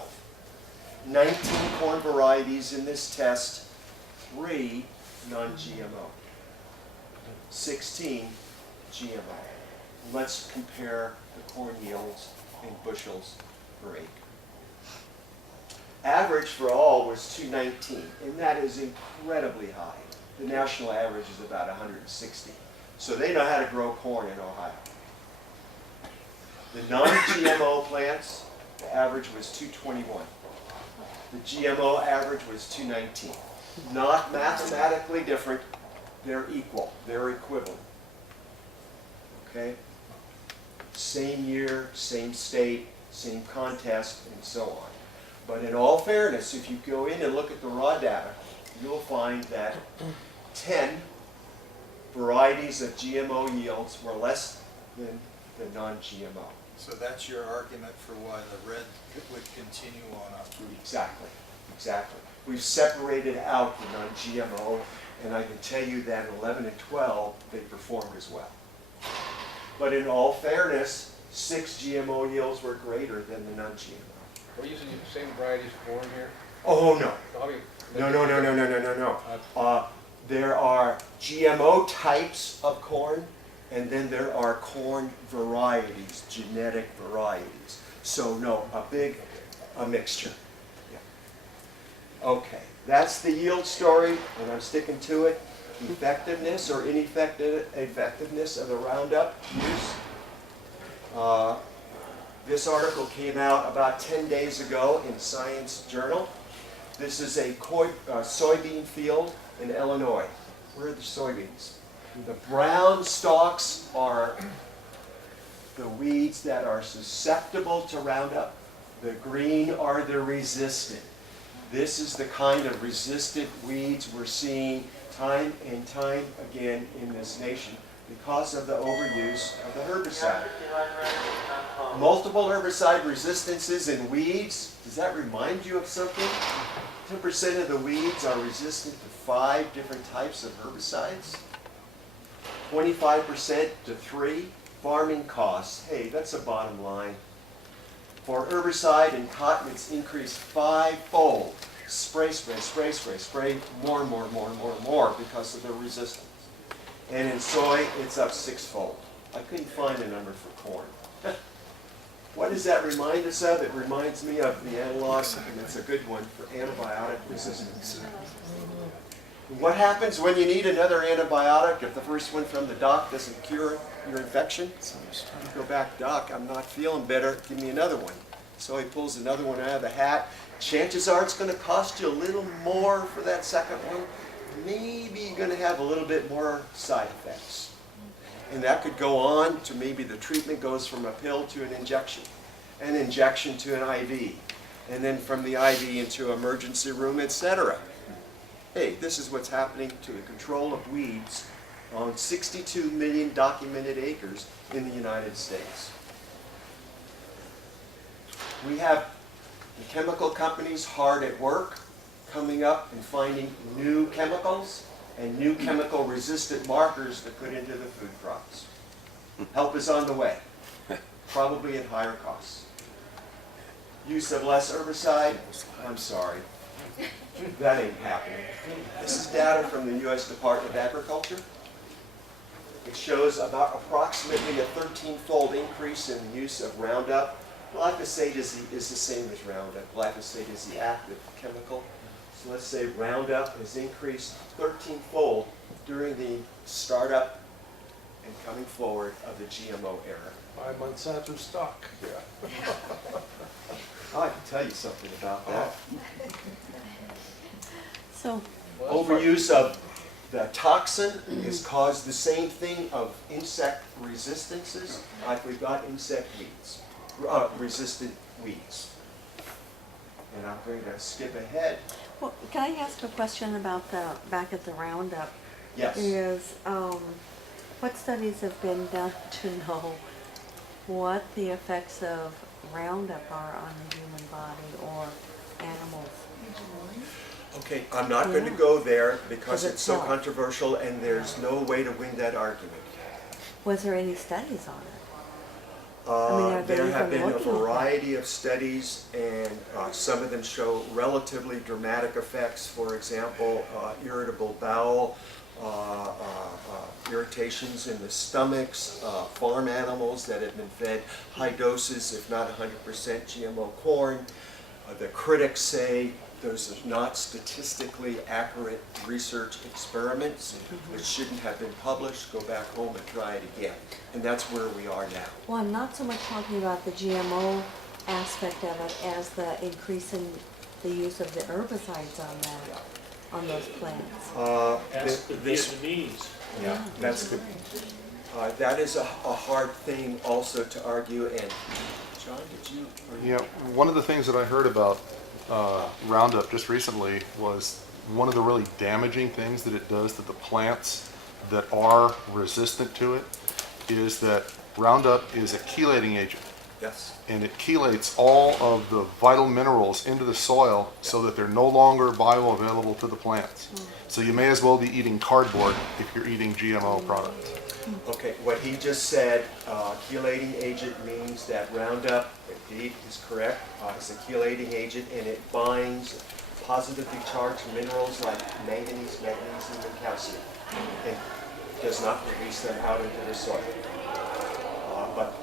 19 corn varieties in this test, 3 non-GMO. 16 GMO. Let's compare the corn yields in bushels per acre. Average for all was 219, and that is incredibly high. The national average is about 160. So they know how to grow corn in Ohio. The non-GMO plants, the average was 221. The GMO average was 219. Not mathematically different, they're equal, they're equivalent. Okay? Same year, same state, same contest, and so on. But in all fairness, if you go in and look at the raw data, you'll find that 10 varieties of GMO yields were less than the non-GMO. So that's your argument for why the red would continue on up. Exactly, exactly. We've separated out the non-GMO, and I can tell you that in 11 and 12, they performed as well. But in all fairness, 6 GMO yields were greater than the non-GMO. Are we using the same varieties of corn here? Oh, no. How do you- No. There are GMO types of corn, and then there are corn varieties, genetic varieties. So no, a mixture. Yeah. Okay, that's the yield story, and I'm sticking to it. Effectiveness or ineffectiveness of the Roundup use. This article came out about 10 days ago in Science Journal. This is a soybean field in Illinois. Where are the soybeans? The brown stalks are the weeds that are susceptible to Roundup. The green are the resistant. This is the kind of resistant weeds we're seeing time and time again in this nation because of the overuse of the herbicide. Multiple herbicide resistances in weeds, does that remind you of something? 10% of the weeds are resistant to 5 different types of herbicides. 25% to 3. Farming costs, hey, that's a bottom line. For herbicide and cotton, it's increased 5-fold. Spray, spray, spray, spray, spray, more, because of the resistance. And in soy, it's up 6-fold. I couldn't find a number for corn. What does that remind us of? It reminds me of the analog, and it's a good one, for antibiotic resistance. What happens when you need another antibiotic if the first one from the doc doesn't cure your infection? You go back, doc, I'm not feeling better, give me another one. So he pulls another one out of the hat. Chances are it's going to cost you a little more for that second one. Maybe you're going to have a little bit more side effects. And that could go on to maybe the treatment goes from a pill to an injection to an IV, and then from the IV into emergency room, etc. Hey, this is what's happening to the control of weeds on 62 million documented acres in the United States. We have the chemical companies hard at work coming up and finding new chemicals and new chemical resistant markers to put into the food crops. Help is on the way, probably at higher costs. Use of less herbicide, I'm sorry, that ain't happening. This is data from the U.S. Department of Agriculture. It shows about approximately a 13-fold increase in the use of Roundup. Glyphosate is the same as Roundup. Glyphosate is the active chemical. So let's say Roundup has increased 13-fold during the startup and coming forward of the GMO era. Buy Monsanto stock. Yeah. Oh, I can tell you something about that. So, Overuse of the toxin has caused the same thing of insect resistances, like we've got insect weeds, resistant weeds. And I'm going to skip ahead. well, can I ask a question about the, back at the Roundup? Yes. Is, what studies have been done to know what the effects of Roundup are on the human body or animals? Okay, I'm not going to go there because Does it it's so help? controversial and there's no way to win that argument. Was there any studies on it? are they There have even been a looking at that? variety of studies, and some of them show relatively dramatic effects. For example, irritable bowel, irritations in the stomachs, farm animals that have been fed high doses, if not 100% GMO corn. The critics say those are not statistically accurate research experiments. It shouldn't have been published. Go back home and try it again. And that's where we are now. Well, I'm not so much talking about the GMO aspect of it as the increase in the use of the herbicides on that, on those plants. Ask the Vietnamese. Yeah, that's good. That is a hard thing also to argue. And John, did you? Yeah, one of the things that I heard about Roundup just recently was one of the really damaging things that it does to the plants that are resistant to it is that Roundup is a chelating agent. Yes. And it chelates all of the vital minerals into the soil so that they're no longer bioavailable to the plants. So you may as well be eating cardboard if you're eating GMO products. Okay, what he just said, chelating agent means that Roundup, indeed, is correct. It's a chelating agent, and it binds positively charged minerals like manganese, magnesium, and calcium, and does not release them out into the soil. But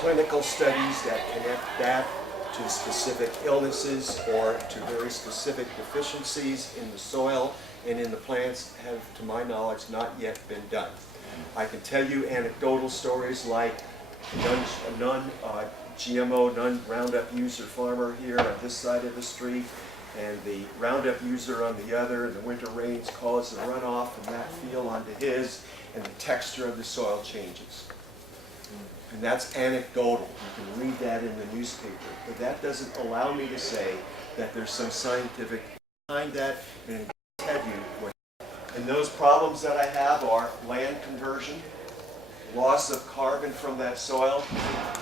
clinical studies that connect that to specific illnesses or to very specific deficiencies in the soil and in the plants have, to my knowledge, not yet been done. I can tell you anecdotal stories like non-GMO, non-Roundup user farmer here on this side of the street, and the Roundup user on the other, and the winter rains cause the runoff from that field onto his, and the texture of the soil changes. And that's anecdotal. You can read that in the newspaper. But that doesn't allow me to say that there's some scientific behind that, and I can tell you what. And those problems that I have are land conversion, loss of carbon from that soil,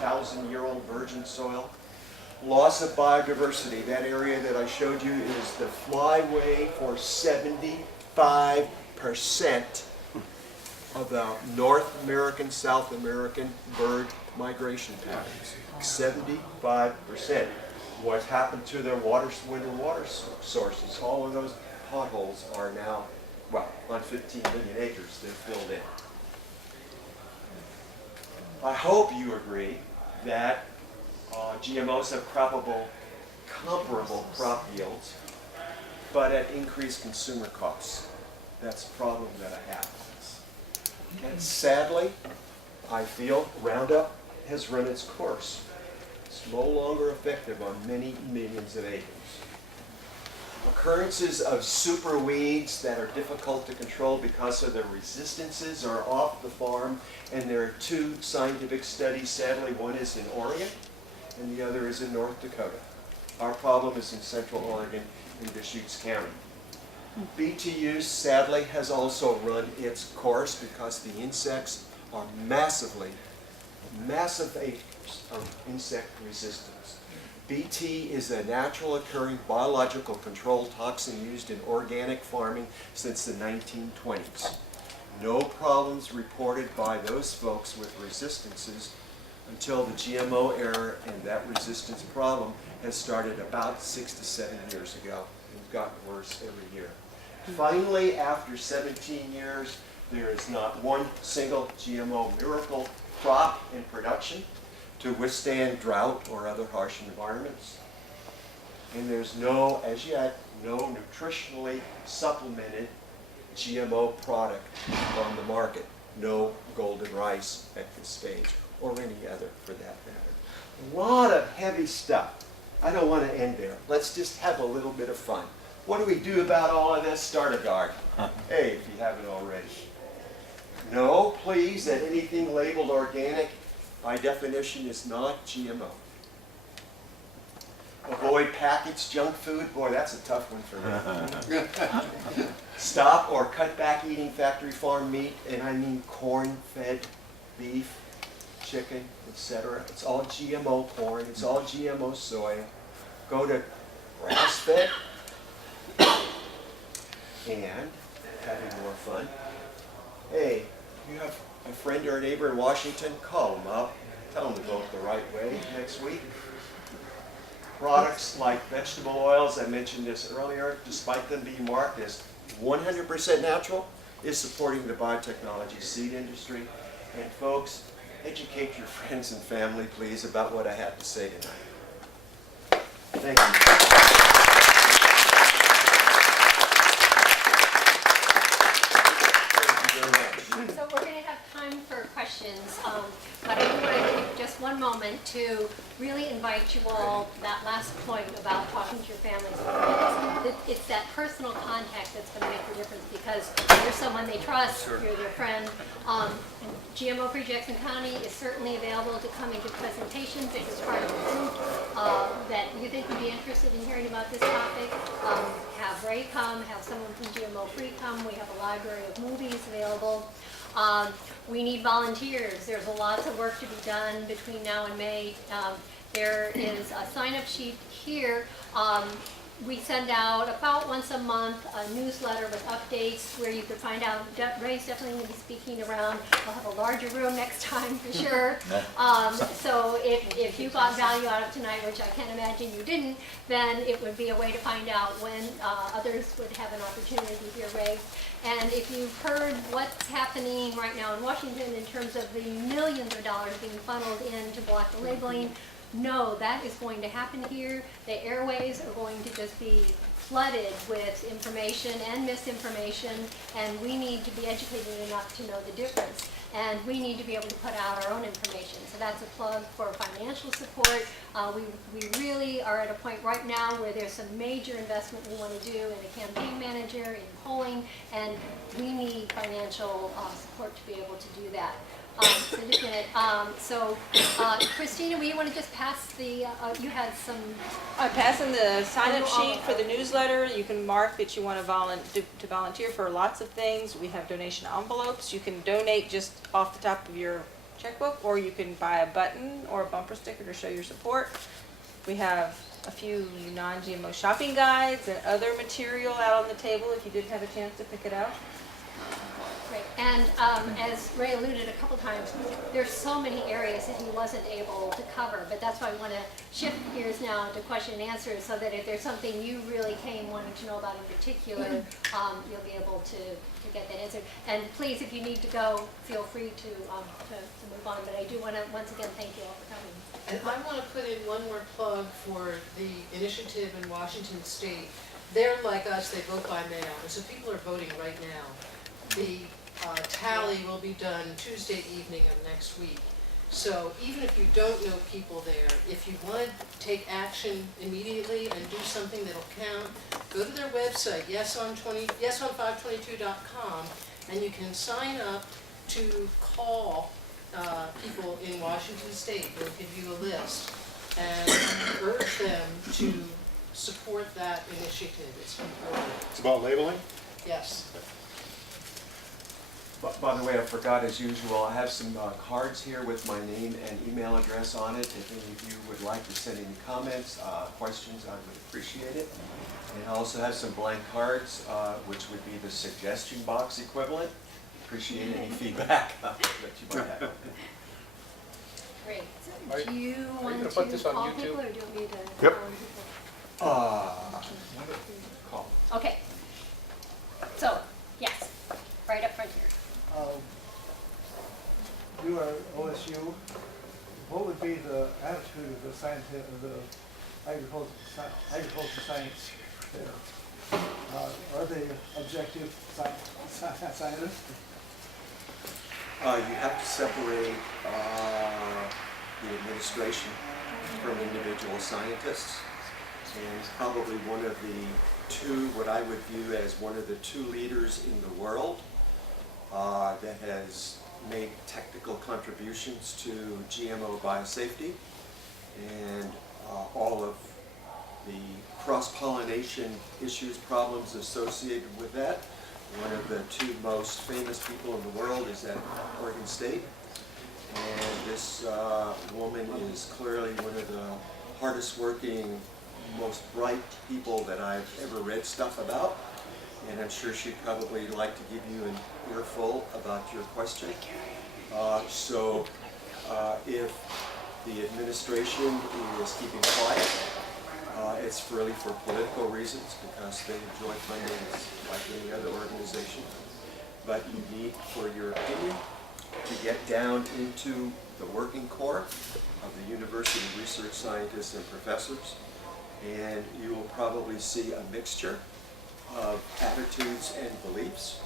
1,000-year-old virgin soil, loss of biodiversity. That area that I showed you is the flyway for 75% about North American, South American bird migration patterns. 75%. What's happened to their winter water sources? All of those potholes are now, well, on 15 million acres, they're filled in. I hope you agree that GMOs have comparable crop yields, but at increased consumer costs. That's a problem that I have. And sadly, I feel Roundup has run its course. It's no longer effective on many millions of acres. Occurrences of super weeds that are difficult to control because of their resistances are off the farm, and there are 2 scientific studies, sadly. One is in Oregon, and the other is in North Dakota. Our problem is in Central Oregon in Deschutes County. BTU, sadly, has also run its course because the insects are massive acres of insect resistance. BT is a natural occurring biological control toxin used in organic farming since the 1920s. No problems reported by those folks with resistances until the GMO era, and that resistance problem has started about 6 to 7 years ago. It's gotten worse every year. Finally, after 17 years, there is not one single GMO miracle crop in production to withstand drought or other harsh environments. And there's no, as yet, no nutritionally supplemented GMO product on the market. No golden rice at this stage, or any other for that matter. A lot of heavy stuff. I don't want to end there. Let's just have a little bit of fun. What do we do about all of this? Start a garden. Hey, if you haven't already. No, please, that anything labeled organic, by definition, is not GMO. Avoid packaged junk food. Boy, that's a tough one for me. Stop or cut back eating factory farm meat, and I mean corn-fed beef, chicken, etc. It's all GMO corn. It's all GMO soy. Go to grass-fed and having more fun. Hey, you have a friend or a neighbor in Washington, call them up. Tell them to vote the right way next week. Products like vegetable oils, I mentioned this earlier, despite them being marked as 100% natural, is supporting the biotechnology seed industry. And folks, educate your friends and family, please, about what I have to say tonight. Thank you. So we're going to have time for questions, but I do want to take just one moment to really invite you all, that last point about talking to your families and friends. It's that personal contact that's going to make the difference, because you're someone they trust, you're their friend. GMO-free Jackson County is certainly available to come and give presentations if it's part of a group that you think would be interested in hearing about this topic. Have Ray come, have someone from GMO-free come. We have a library of movies available. We need volunteers. There's a lot of work to be done between now and May. There is a sign-up sheet here. We send out about once a month a newsletter with updates where you can find out. Ray's definitely going to be speaking around. We'll have a larger room next time for sure. So if you got value out of tonight, which I can't imagine you didn't, then it would be a way to find out when others would have an opportunity to hear Ray. And if you've heard what's happening right now in Washington in terms of the millions of dollars being funneled into block the labeling, no, that is going to happen here. The airways are going to just be flooded with information and misinformation, and we need to be educated enough to know the difference. And we need to be able to put out our own information. So that's a plug for financial support. We really are at a point right now where there's some major investment we want to do in a campaign manager, in polling, and we need financial support to be able to do that. So just a minute. Christina, will you want to just pass the, you had some... Passing the sign-up sheet for the newsletter. You can mark that you want to volunteer for lots of things. We have donation envelopes. You can donate just off the top of your checkbook, or you can buy a button or a bumper sticker to show your support. We have a few non-GMO shopping guides and other material out on the table if you didn't have a chance to pick it up. Right, and as Ray alluded a couple times, there's so many areas that he wasn't able to cover, but that's why I want to shift gears now to question and answers, so that if there's something you really came wanting to know about in particular, you'll be able to get that answered. And please, if you need to go, feel free to move on, but I do want to once again thank you all for coming. And I want to put in one more plug for the initiative in Washington State. They're like us, they vote by mail, and so people are voting right now. The tally will be done Tuesday evening of next week. So even if you don't know people there, if you want to take action immediately and do something that'll count, go to their website, yeson522.com, and you can sign up to call people in Washington State. They'll give you a list and urge them to support that initiative. It's important. It's about labeling? Yes. By the way, I forgot as usual, I have some cards here with my name and email address on it. If any of you would like to send any comments, questions, I would appreciate it. And I also have some blank cards, which would be the suggestion box equivalent. Appreciate any feedback that you might have. Great. Are Do you you want gonna to put this on call YouTube? people, or do you want me to Yep. call people? Call. Okay. So, yes, right up front here. You are OSU. What would be the attitude of the scientific, of the agricultural science there? Are they objective scientists? You have to separate the administration from individual scientists. And probably one of the two, what I would view as one of the two leaders in the world that has made technical contributions to GMO biosafety and all of the cross-pollination issues, problems associated with that. One of the two most famous people in the world is at Oregon State. And this woman is clearly one of the hardest working, most bright people that I've ever read stuff about. And I'm sure she'd probably like to give you an earful about your question. If the administration is keeping quiet, it's really for political reasons, because they enjoy funding like any other organization. But you need, for your opinion, to get down into the working core of the university research scientists and professors, and you will probably see a mixture of attitudes and beliefs.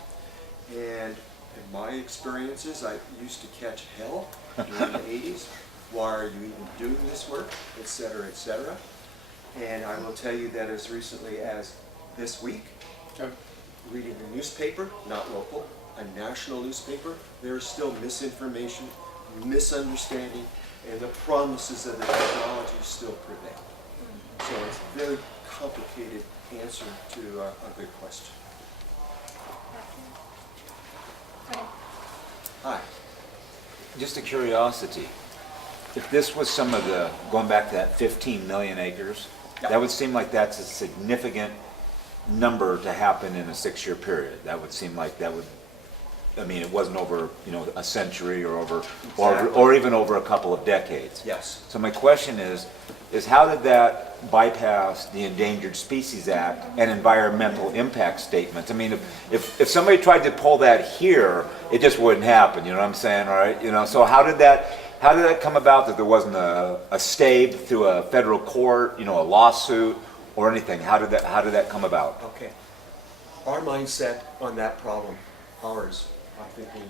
And in my experiences, I used to catch hell during the 80s. Why are you even doing this work, et cetera, et cetera. And I will tell you that as recently as this week, reading a newspaper, not local, a national newspaper, there is still misinformation, misunderstanding, and the promises of the technology still prevail. So it's a very complicated answer to a good question. Hi. Just a curiosity, if this was some of the, going back to that 15 million acres, that would seem like that's a significant number to happen in a 6-year period. That would seem like that would, I mean, it wasn't over, you know, a century or over, or even over a couple of decades. Yes. So my question is how did that bypass the Endangered Species Act and environmental impact statements? I mean, if somebody tried to pull that here, it just wouldn't happen, you know what I'm saying, all right? You know, so how did that come about that there wasn't a stay through a federal court, you know, a lawsuit or anything? How did that come about? Okay. Our mindset on that problem, ours, I'm thinking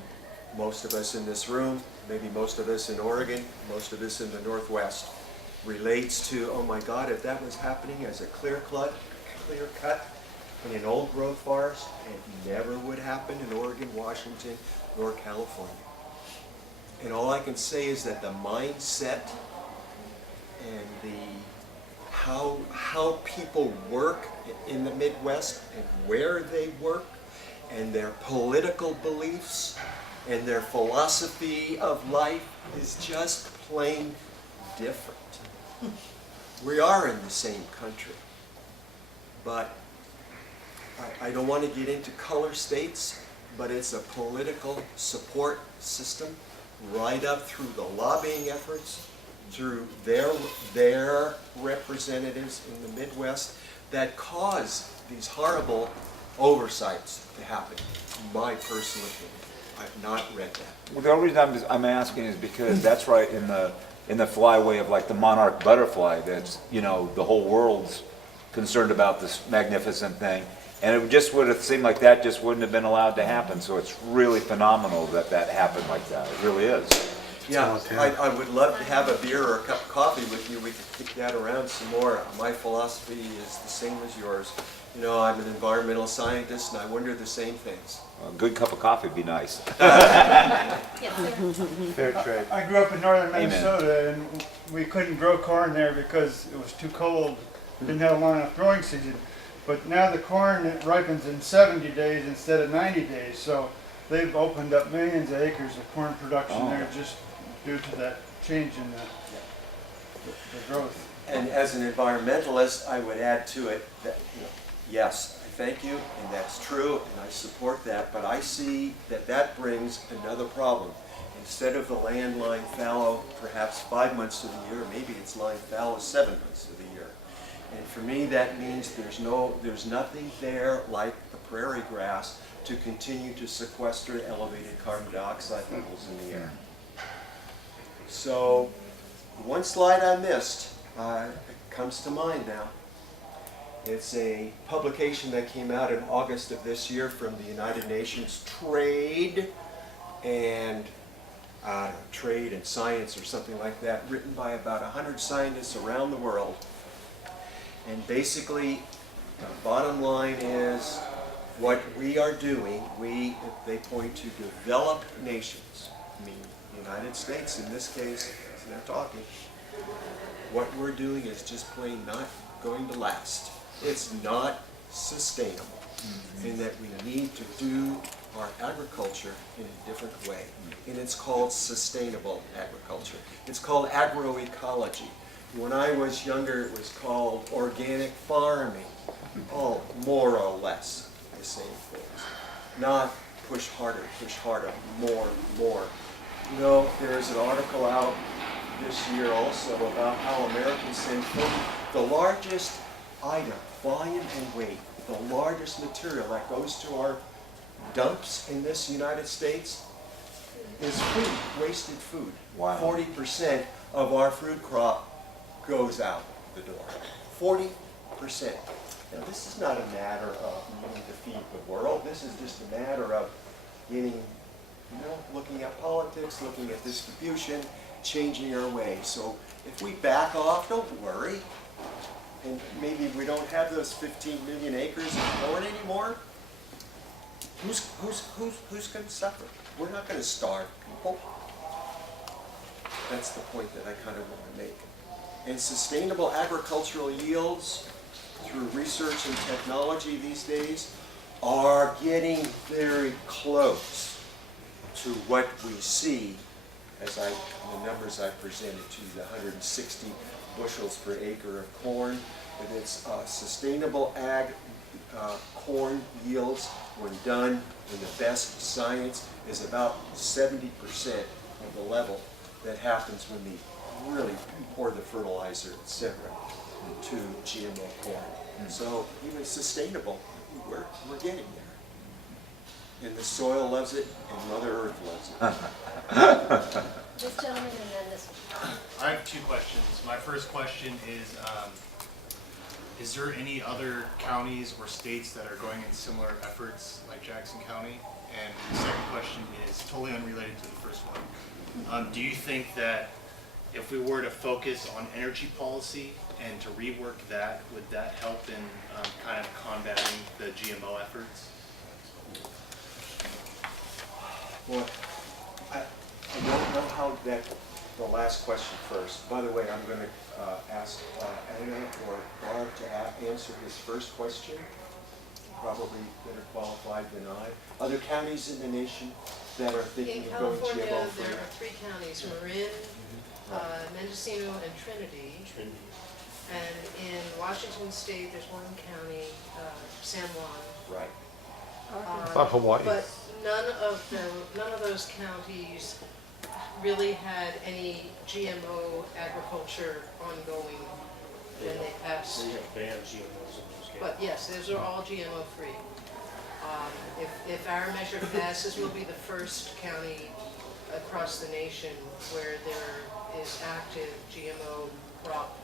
most of us in this room, maybe most of us in Oregon, most of us in the Northwest, relates to, oh my God, if that was happening as a clear cut in an old growth forest, it never would happen in Oregon, Washington, nor California. And all I can say is that the mindset and how people work in the Midwest and where they work and their political beliefs and their philosophy of life is just plain different. We are in the same country, but I don't want to get into color states, but it's a political support system right up through the lobbying efforts, through their representatives in the Midwest that cause these horrible oversights to happen. My personal opinion. I've not read that. Well, the only reason I'm asking is because that's right in the flyway of like the monarch butterfly. That's, you know, the whole world's concerned about this magnificent thing, and it just would have seemed like that just wouldn't have been allowed to happen. So it's really phenomenal that that happened like that. It really is. Yeah, I would love to have a beer or a cup of coffee with you. We could kick that around some more. My philosophy is the same as yours. You know, I'm an environmental scientist, and I wonder the same things. A good cup of coffee would be nice. Fair trade. I grew up in northern Amen. Minnesota, and we couldn't grow corn there because it was too cold. Didn't have a long enough growing season. But now the corn ripens in 70 days instead of 90 days. So they've opened up millions of acres of corn production there just due to that change in the growth. And as an environmentalist, I would add to it that, you know, yes, I thank you, and that's true, and I support that, but I see that that brings another problem. Instead of the land lying fallow perhaps 5 months of the year, maybe it's lying fallow 7 months of the year. And for me, that means there's nothing there like the prairie grass to continue to sequester elevated carbon dioxide levels in the air. So, one slide I missed comes to mind now. It's a publication that came out in August of this year from the United Nations Trade and Science or something like that, written by about 100 scientists around the world. And basically, the bottom line is what we are doing, they point to developed nations, I mean, the United States in this case, they're talking. What we're doing is just plain not going to last. It's not sustainable, in that we need to do our agriculture in a different way. And it's called sustainable agriculture. It's called agroecology. When I was younger, it was called organic farming. Oh, more or less the same things. Not push harder, more. You know, there's an article out this year also about how Americans send food. The largest item, volume and weight, the largest material that goes to our dumps in this United States is food, wasted food. Wow. 40% of our fruit crop goes out the door. 40%. Now this is not a matter of needing to feed the world. This is just a matter of getting, looking at politics, looking at distribution, changing our way. So if we back off, don't worry. And maybe we don't have those 15 million acres of corn anymore. Who's going to suffer? We're not going to starve people. That's the point that I kind of want to make. And sustainable agricultural yields through research and technology these days are getting very close to what we see as the numbers I presented to you, the 160 bushels per acre of corn. And it's sustainable corn yields, when done in the best science, is about 70% of the level that happens when we really pour the fertilizer, etc., into GMO corn. So even sustainable, we're getting there. And the soil loves it, and Mother Earth loves it. This gentleman and then this one. I have two questions. My first question is there any other counties or states that are going in similar efforts like Jackson County? And the second question is totally unrelated to the first one. Do you think that if we were to focus on energy policy and to rework that, would that help in kind of combating the GMO efforts? Well, I don't know how the last question first. By the way, I'm going to ask Anna or Barb to answer his first question. Probably better qualified than I. Other counties in the nation that are thinking In of going California, GMO free? there are 3 counties, Marin, Mendocino, and Trinity. And in Washington State, there's one county, San Juan. Right. About Hawaii. But none of those counties really had any GMO agriculture ongoing when they passed. They have banned GMOs in those cases. But yes, those are all GMO free. If our measure passes, we'll be the first county across the nation where there is active GMO crop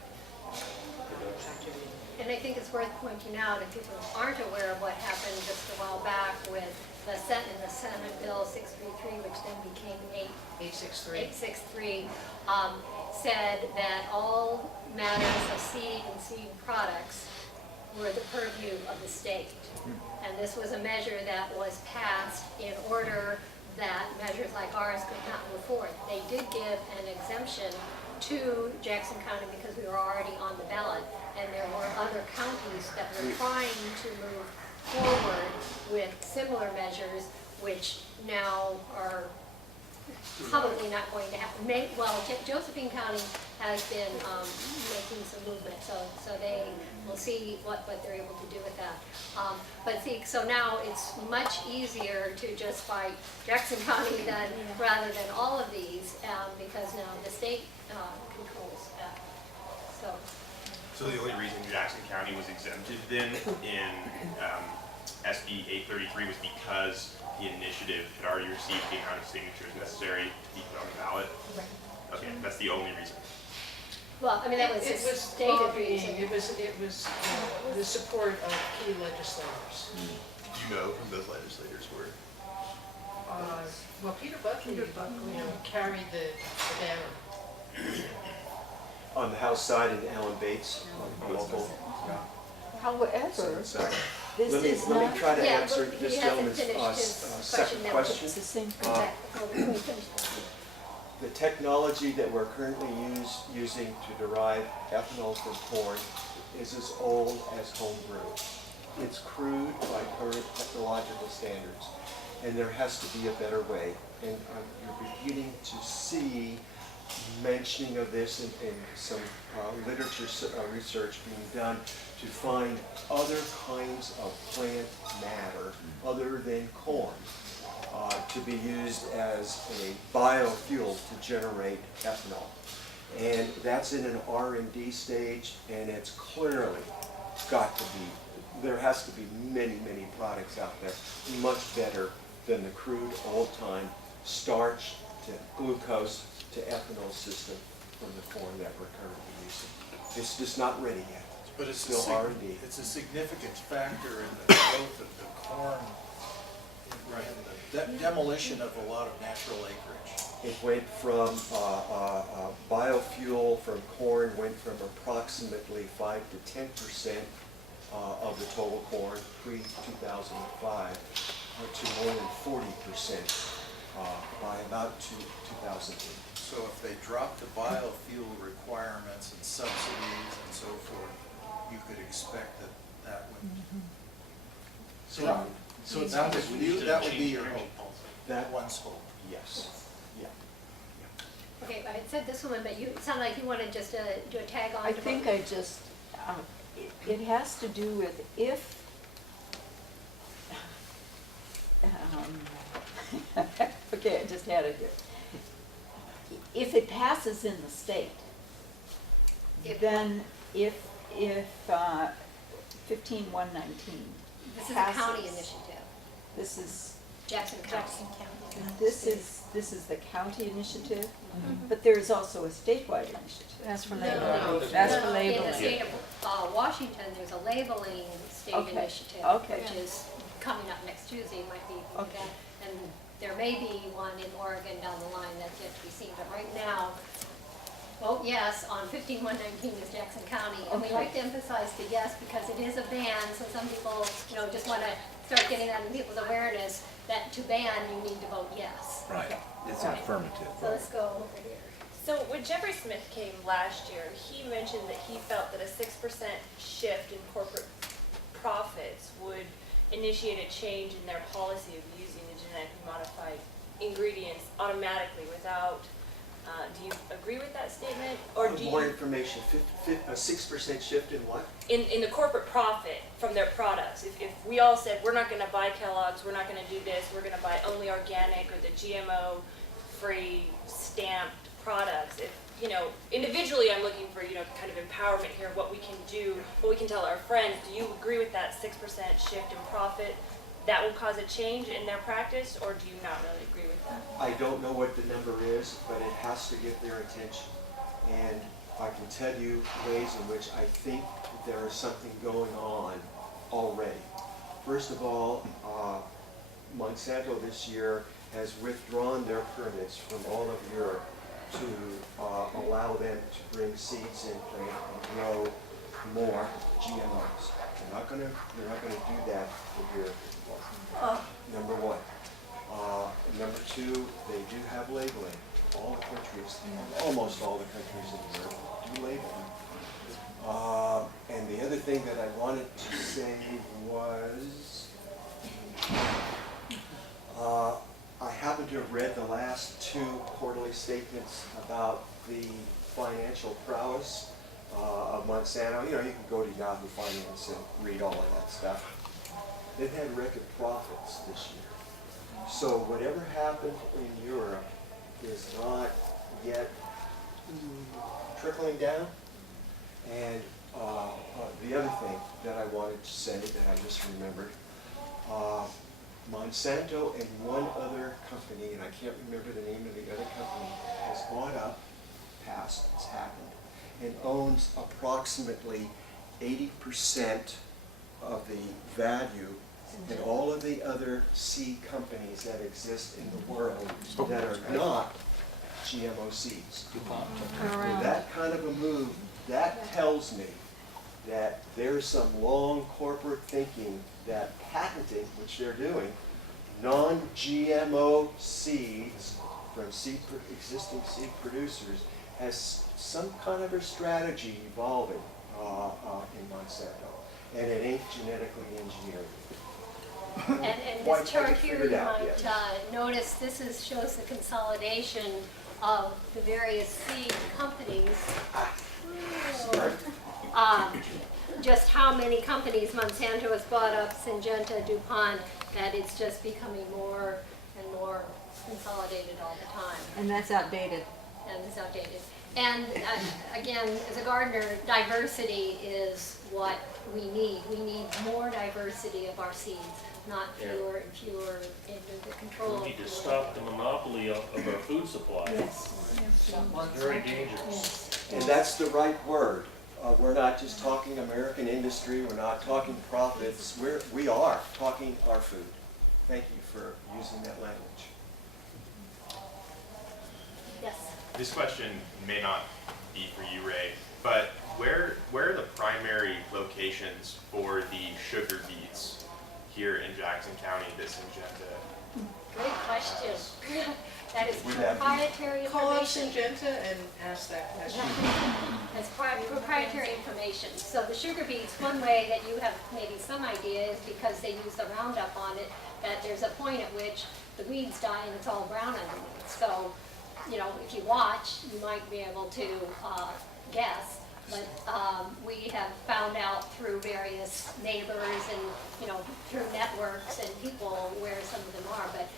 activity. And I think it's worth pointing out, if people aren't aware of what happened just a while back with the Senate Bill 633, which then became 863, said that all matters of seed and seed products were the purview of the state. And this was a measure that was passed in order that measures like ours could not move forward. They did give an exemption to Jackson County because we were already on the ballot, and there were other counties that were trying to move forward with similar measures, which now are probably not going to happen. Josephine County has been making some movement, so they will see what they're able to do with that. But see, so now it's much easier to just fight Jackson County rather than all of these, because now the state controls that. So the only reason Jackson County was exempted then in SB 833 was because the initiative had already received the amount of signatures necessary to be put on the ballot? Right. Okay, that's the only reason. Well, I mean, that was It a was stated lobbying, reason. it was the support of key legislators. Do you know who those legislators were? Well, Peter Buckley, carried the banner. On the House side, and Alan Bates on local. However, So, this let is me not. try to Yeah, answer but this he hasn't gentleman's finished his second question. question. It's the same thing. Before we finish that. The technology that we're currently using to derive ethanol from corn is as old as home brew. It's crude by current technological standards, and there has to be a better way. And you're beginning to see mentioning of this in some literature research being done to find other kinds of plant matter other than corn to be used as a biofuel to generate ethanol. And that's in an R&D stage, and it's clearly got to be, there has to be many, many products out there much better than the crude old-time starch to glucose to ethanol system from the corn that we're currently using. It's just not ready yet. But it's still R&D. It's a significant factor in the growth of the corn, and the demolition of a lot of natural acreage. It went from biofuel from corn went from approximately 5 to 10% of the total corn pre-2005 to more than 40% by about 2008. So if they dropped the biofuel requirements and subsidies and so forth, you could expect that would drop. So it sounds like we need to That would change be your energy hope. policy. That one's hope. Yes. Yeah. Okay, I had said this woman, but you, it sounded like you wanted just to do a tag on. I to think what- I just, it has to do with if, okay, I just had it here. If it passes in the state, then if 15119 This is a passes, county initiative, this is, Jackson County. this is the county initiative, but there is also a statewide initiative. That's for No, labeling. That's for In the labeling. state of Washington, there's a labeling state Okay, initiative, okay. which is coming up next Tuesday, might be, Okay. and there may be one in Oregon down the line that's yet to be seen, but right now, vote yes on 15119 is Jackson County, and we Okay. like to emphasize the yes because it is a ban, so some people, just want to start getting that in people's awareness that to ban, you need to vote yes. Right, it's an Right. affirmative. So let's go over here. So when Jeffrey Smith came last year, he mentioned that he felt that a 6% shift in corporate profits would initiate a change in their policy of using the genetically modified ingredients automatically without Do you agree with that statement? Or do More you, information, a 6% shift in what? in the corporate profit from their products, if we all said, we're not gonna buy Kellogg's, we're not gonna do this, we're gonna buy only organic or the GMO-free stamped products, if, you know, individually I'm looking for, you know, kind of empowerment here, what we can do, what we can tell our friends. Do you agree with that 6% shift in profit? That will cause a change in their practice, or do you not really agree with that? I don't know what the number is, but it has to get their attention. And I can tell you ways in which I think there is something going on already. First of all, Monsanto this year has withdrawn their permits from all of Europe to allow them to bring seeds in, plant, and grow more GMOs. They're not gonna do that here. Number one. Number two, they do have labeling. All the countries, almost all the countries in Europe do labeling. And the other thing that I wanted to say was, I happen to have read the last two quarterly statements about the financial prowess of Monsanto. You know, you can go to Yahoo Finance and read all of that stuff. They've had record profits this year. So whatever happened in Europe is not yet trickling down. And the other thing that I wanted to say that I just remembered, Monsanto and one other company, and I can't remember the name of the other company, has bought up, it's happened, and owns approximately 80% of the value in all of the other seed companies that exist in the world that are not GMO seeds. With that kind of a move, that tells me that there's some long corporate thinking that patenting, which they're doing, non-GMO seeds from existing seed producers has some kind of a strategy evolving in Monsanto, and it ain't genetically engineered. And this chart here, you might notice this shows the consolidation of the various seed companies. Just how many companies Monsanto has bought up, Syngenta, DuPont, that it's just becoming more and more consolidated all the time. And that's outdated. And it's outdated. And again, as a gardener, diversity is what we need. We need more diversity of our seeds, not fewer and fewer into the control. We need to stop the monopoly of our food supply. Yes. It's very dangerous. And that's the right word. We're not just talking American industry, we're not talking profits, we are talking our food. Thank you for using that language. Yes. This question may not be for you, Ray, but where are the primary locations for the sugar beets here in Jackson County that Syngenta? Great question. That is proprietary Call up information. Syngenta and ask that question. That's proprietary information. So the sugar beets, one way that you have maybe some idea is because they use the Roundup on it, that there's a point at which the weeds die and it's all brown underneath. So, you know, if you watch, you might be able to guess. But we have found out through various neighbors and, you know, through networks and people where some of them are. But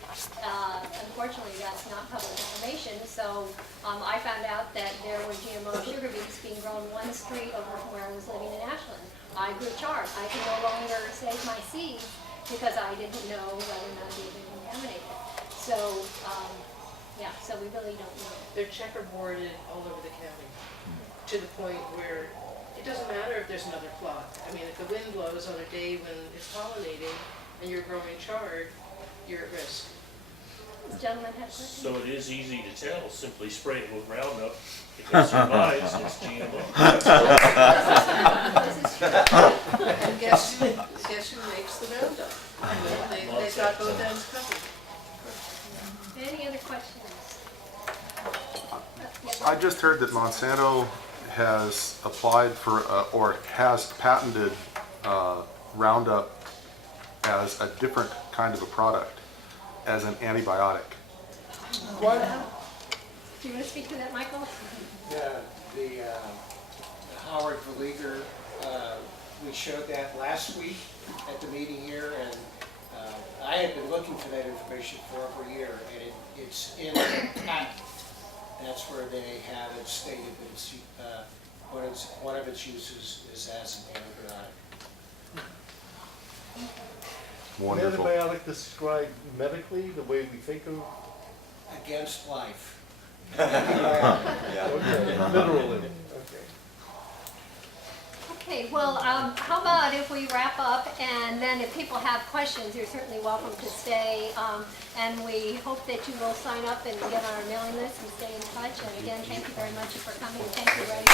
unfortunately, that's not public information. So I found out that there were GMO sugar beets being grown one street over from where I was living in Ashland. I grew chard. I could no longer save my seeds because I didn't know whether or not they had been contaminated. So, yeah, so we really don't know. They're checkerboarded all over the county, to the point where it doesn't matter if there's another plot. I mean, if the wind blows on a day when it's pollinating and you're growing chard, you're at risk. This gentleman had a question? So it is easy to tell, simply spray it with Roundup. If it survives, it's GMO. And guess who makes the Roundup? They've got both ends covered. Any other questions? I just heard that Monsanto has applied for, or has patented Roundup as a different kind of a product, as an antibiotic. What? Do you want to speak to that, Michael? Yeah, the Howard Verleger, we showed that last week at the meeting here, and I had been looking for that information for over a year, and it's in the patent. That's where they have it stated that it's, one of its uses is as an antibiotic. Wonderful. Antibiotic described medically, the way we think of? Against life. Okay, literally, okay. Okay, well, how about if we wrap up, and then if people have questions, you're certainly welcome to stay. And we hope that you will sign up and get on our mailing list and stay in touch. And again, thank you very much for coming. Thank you, Ray.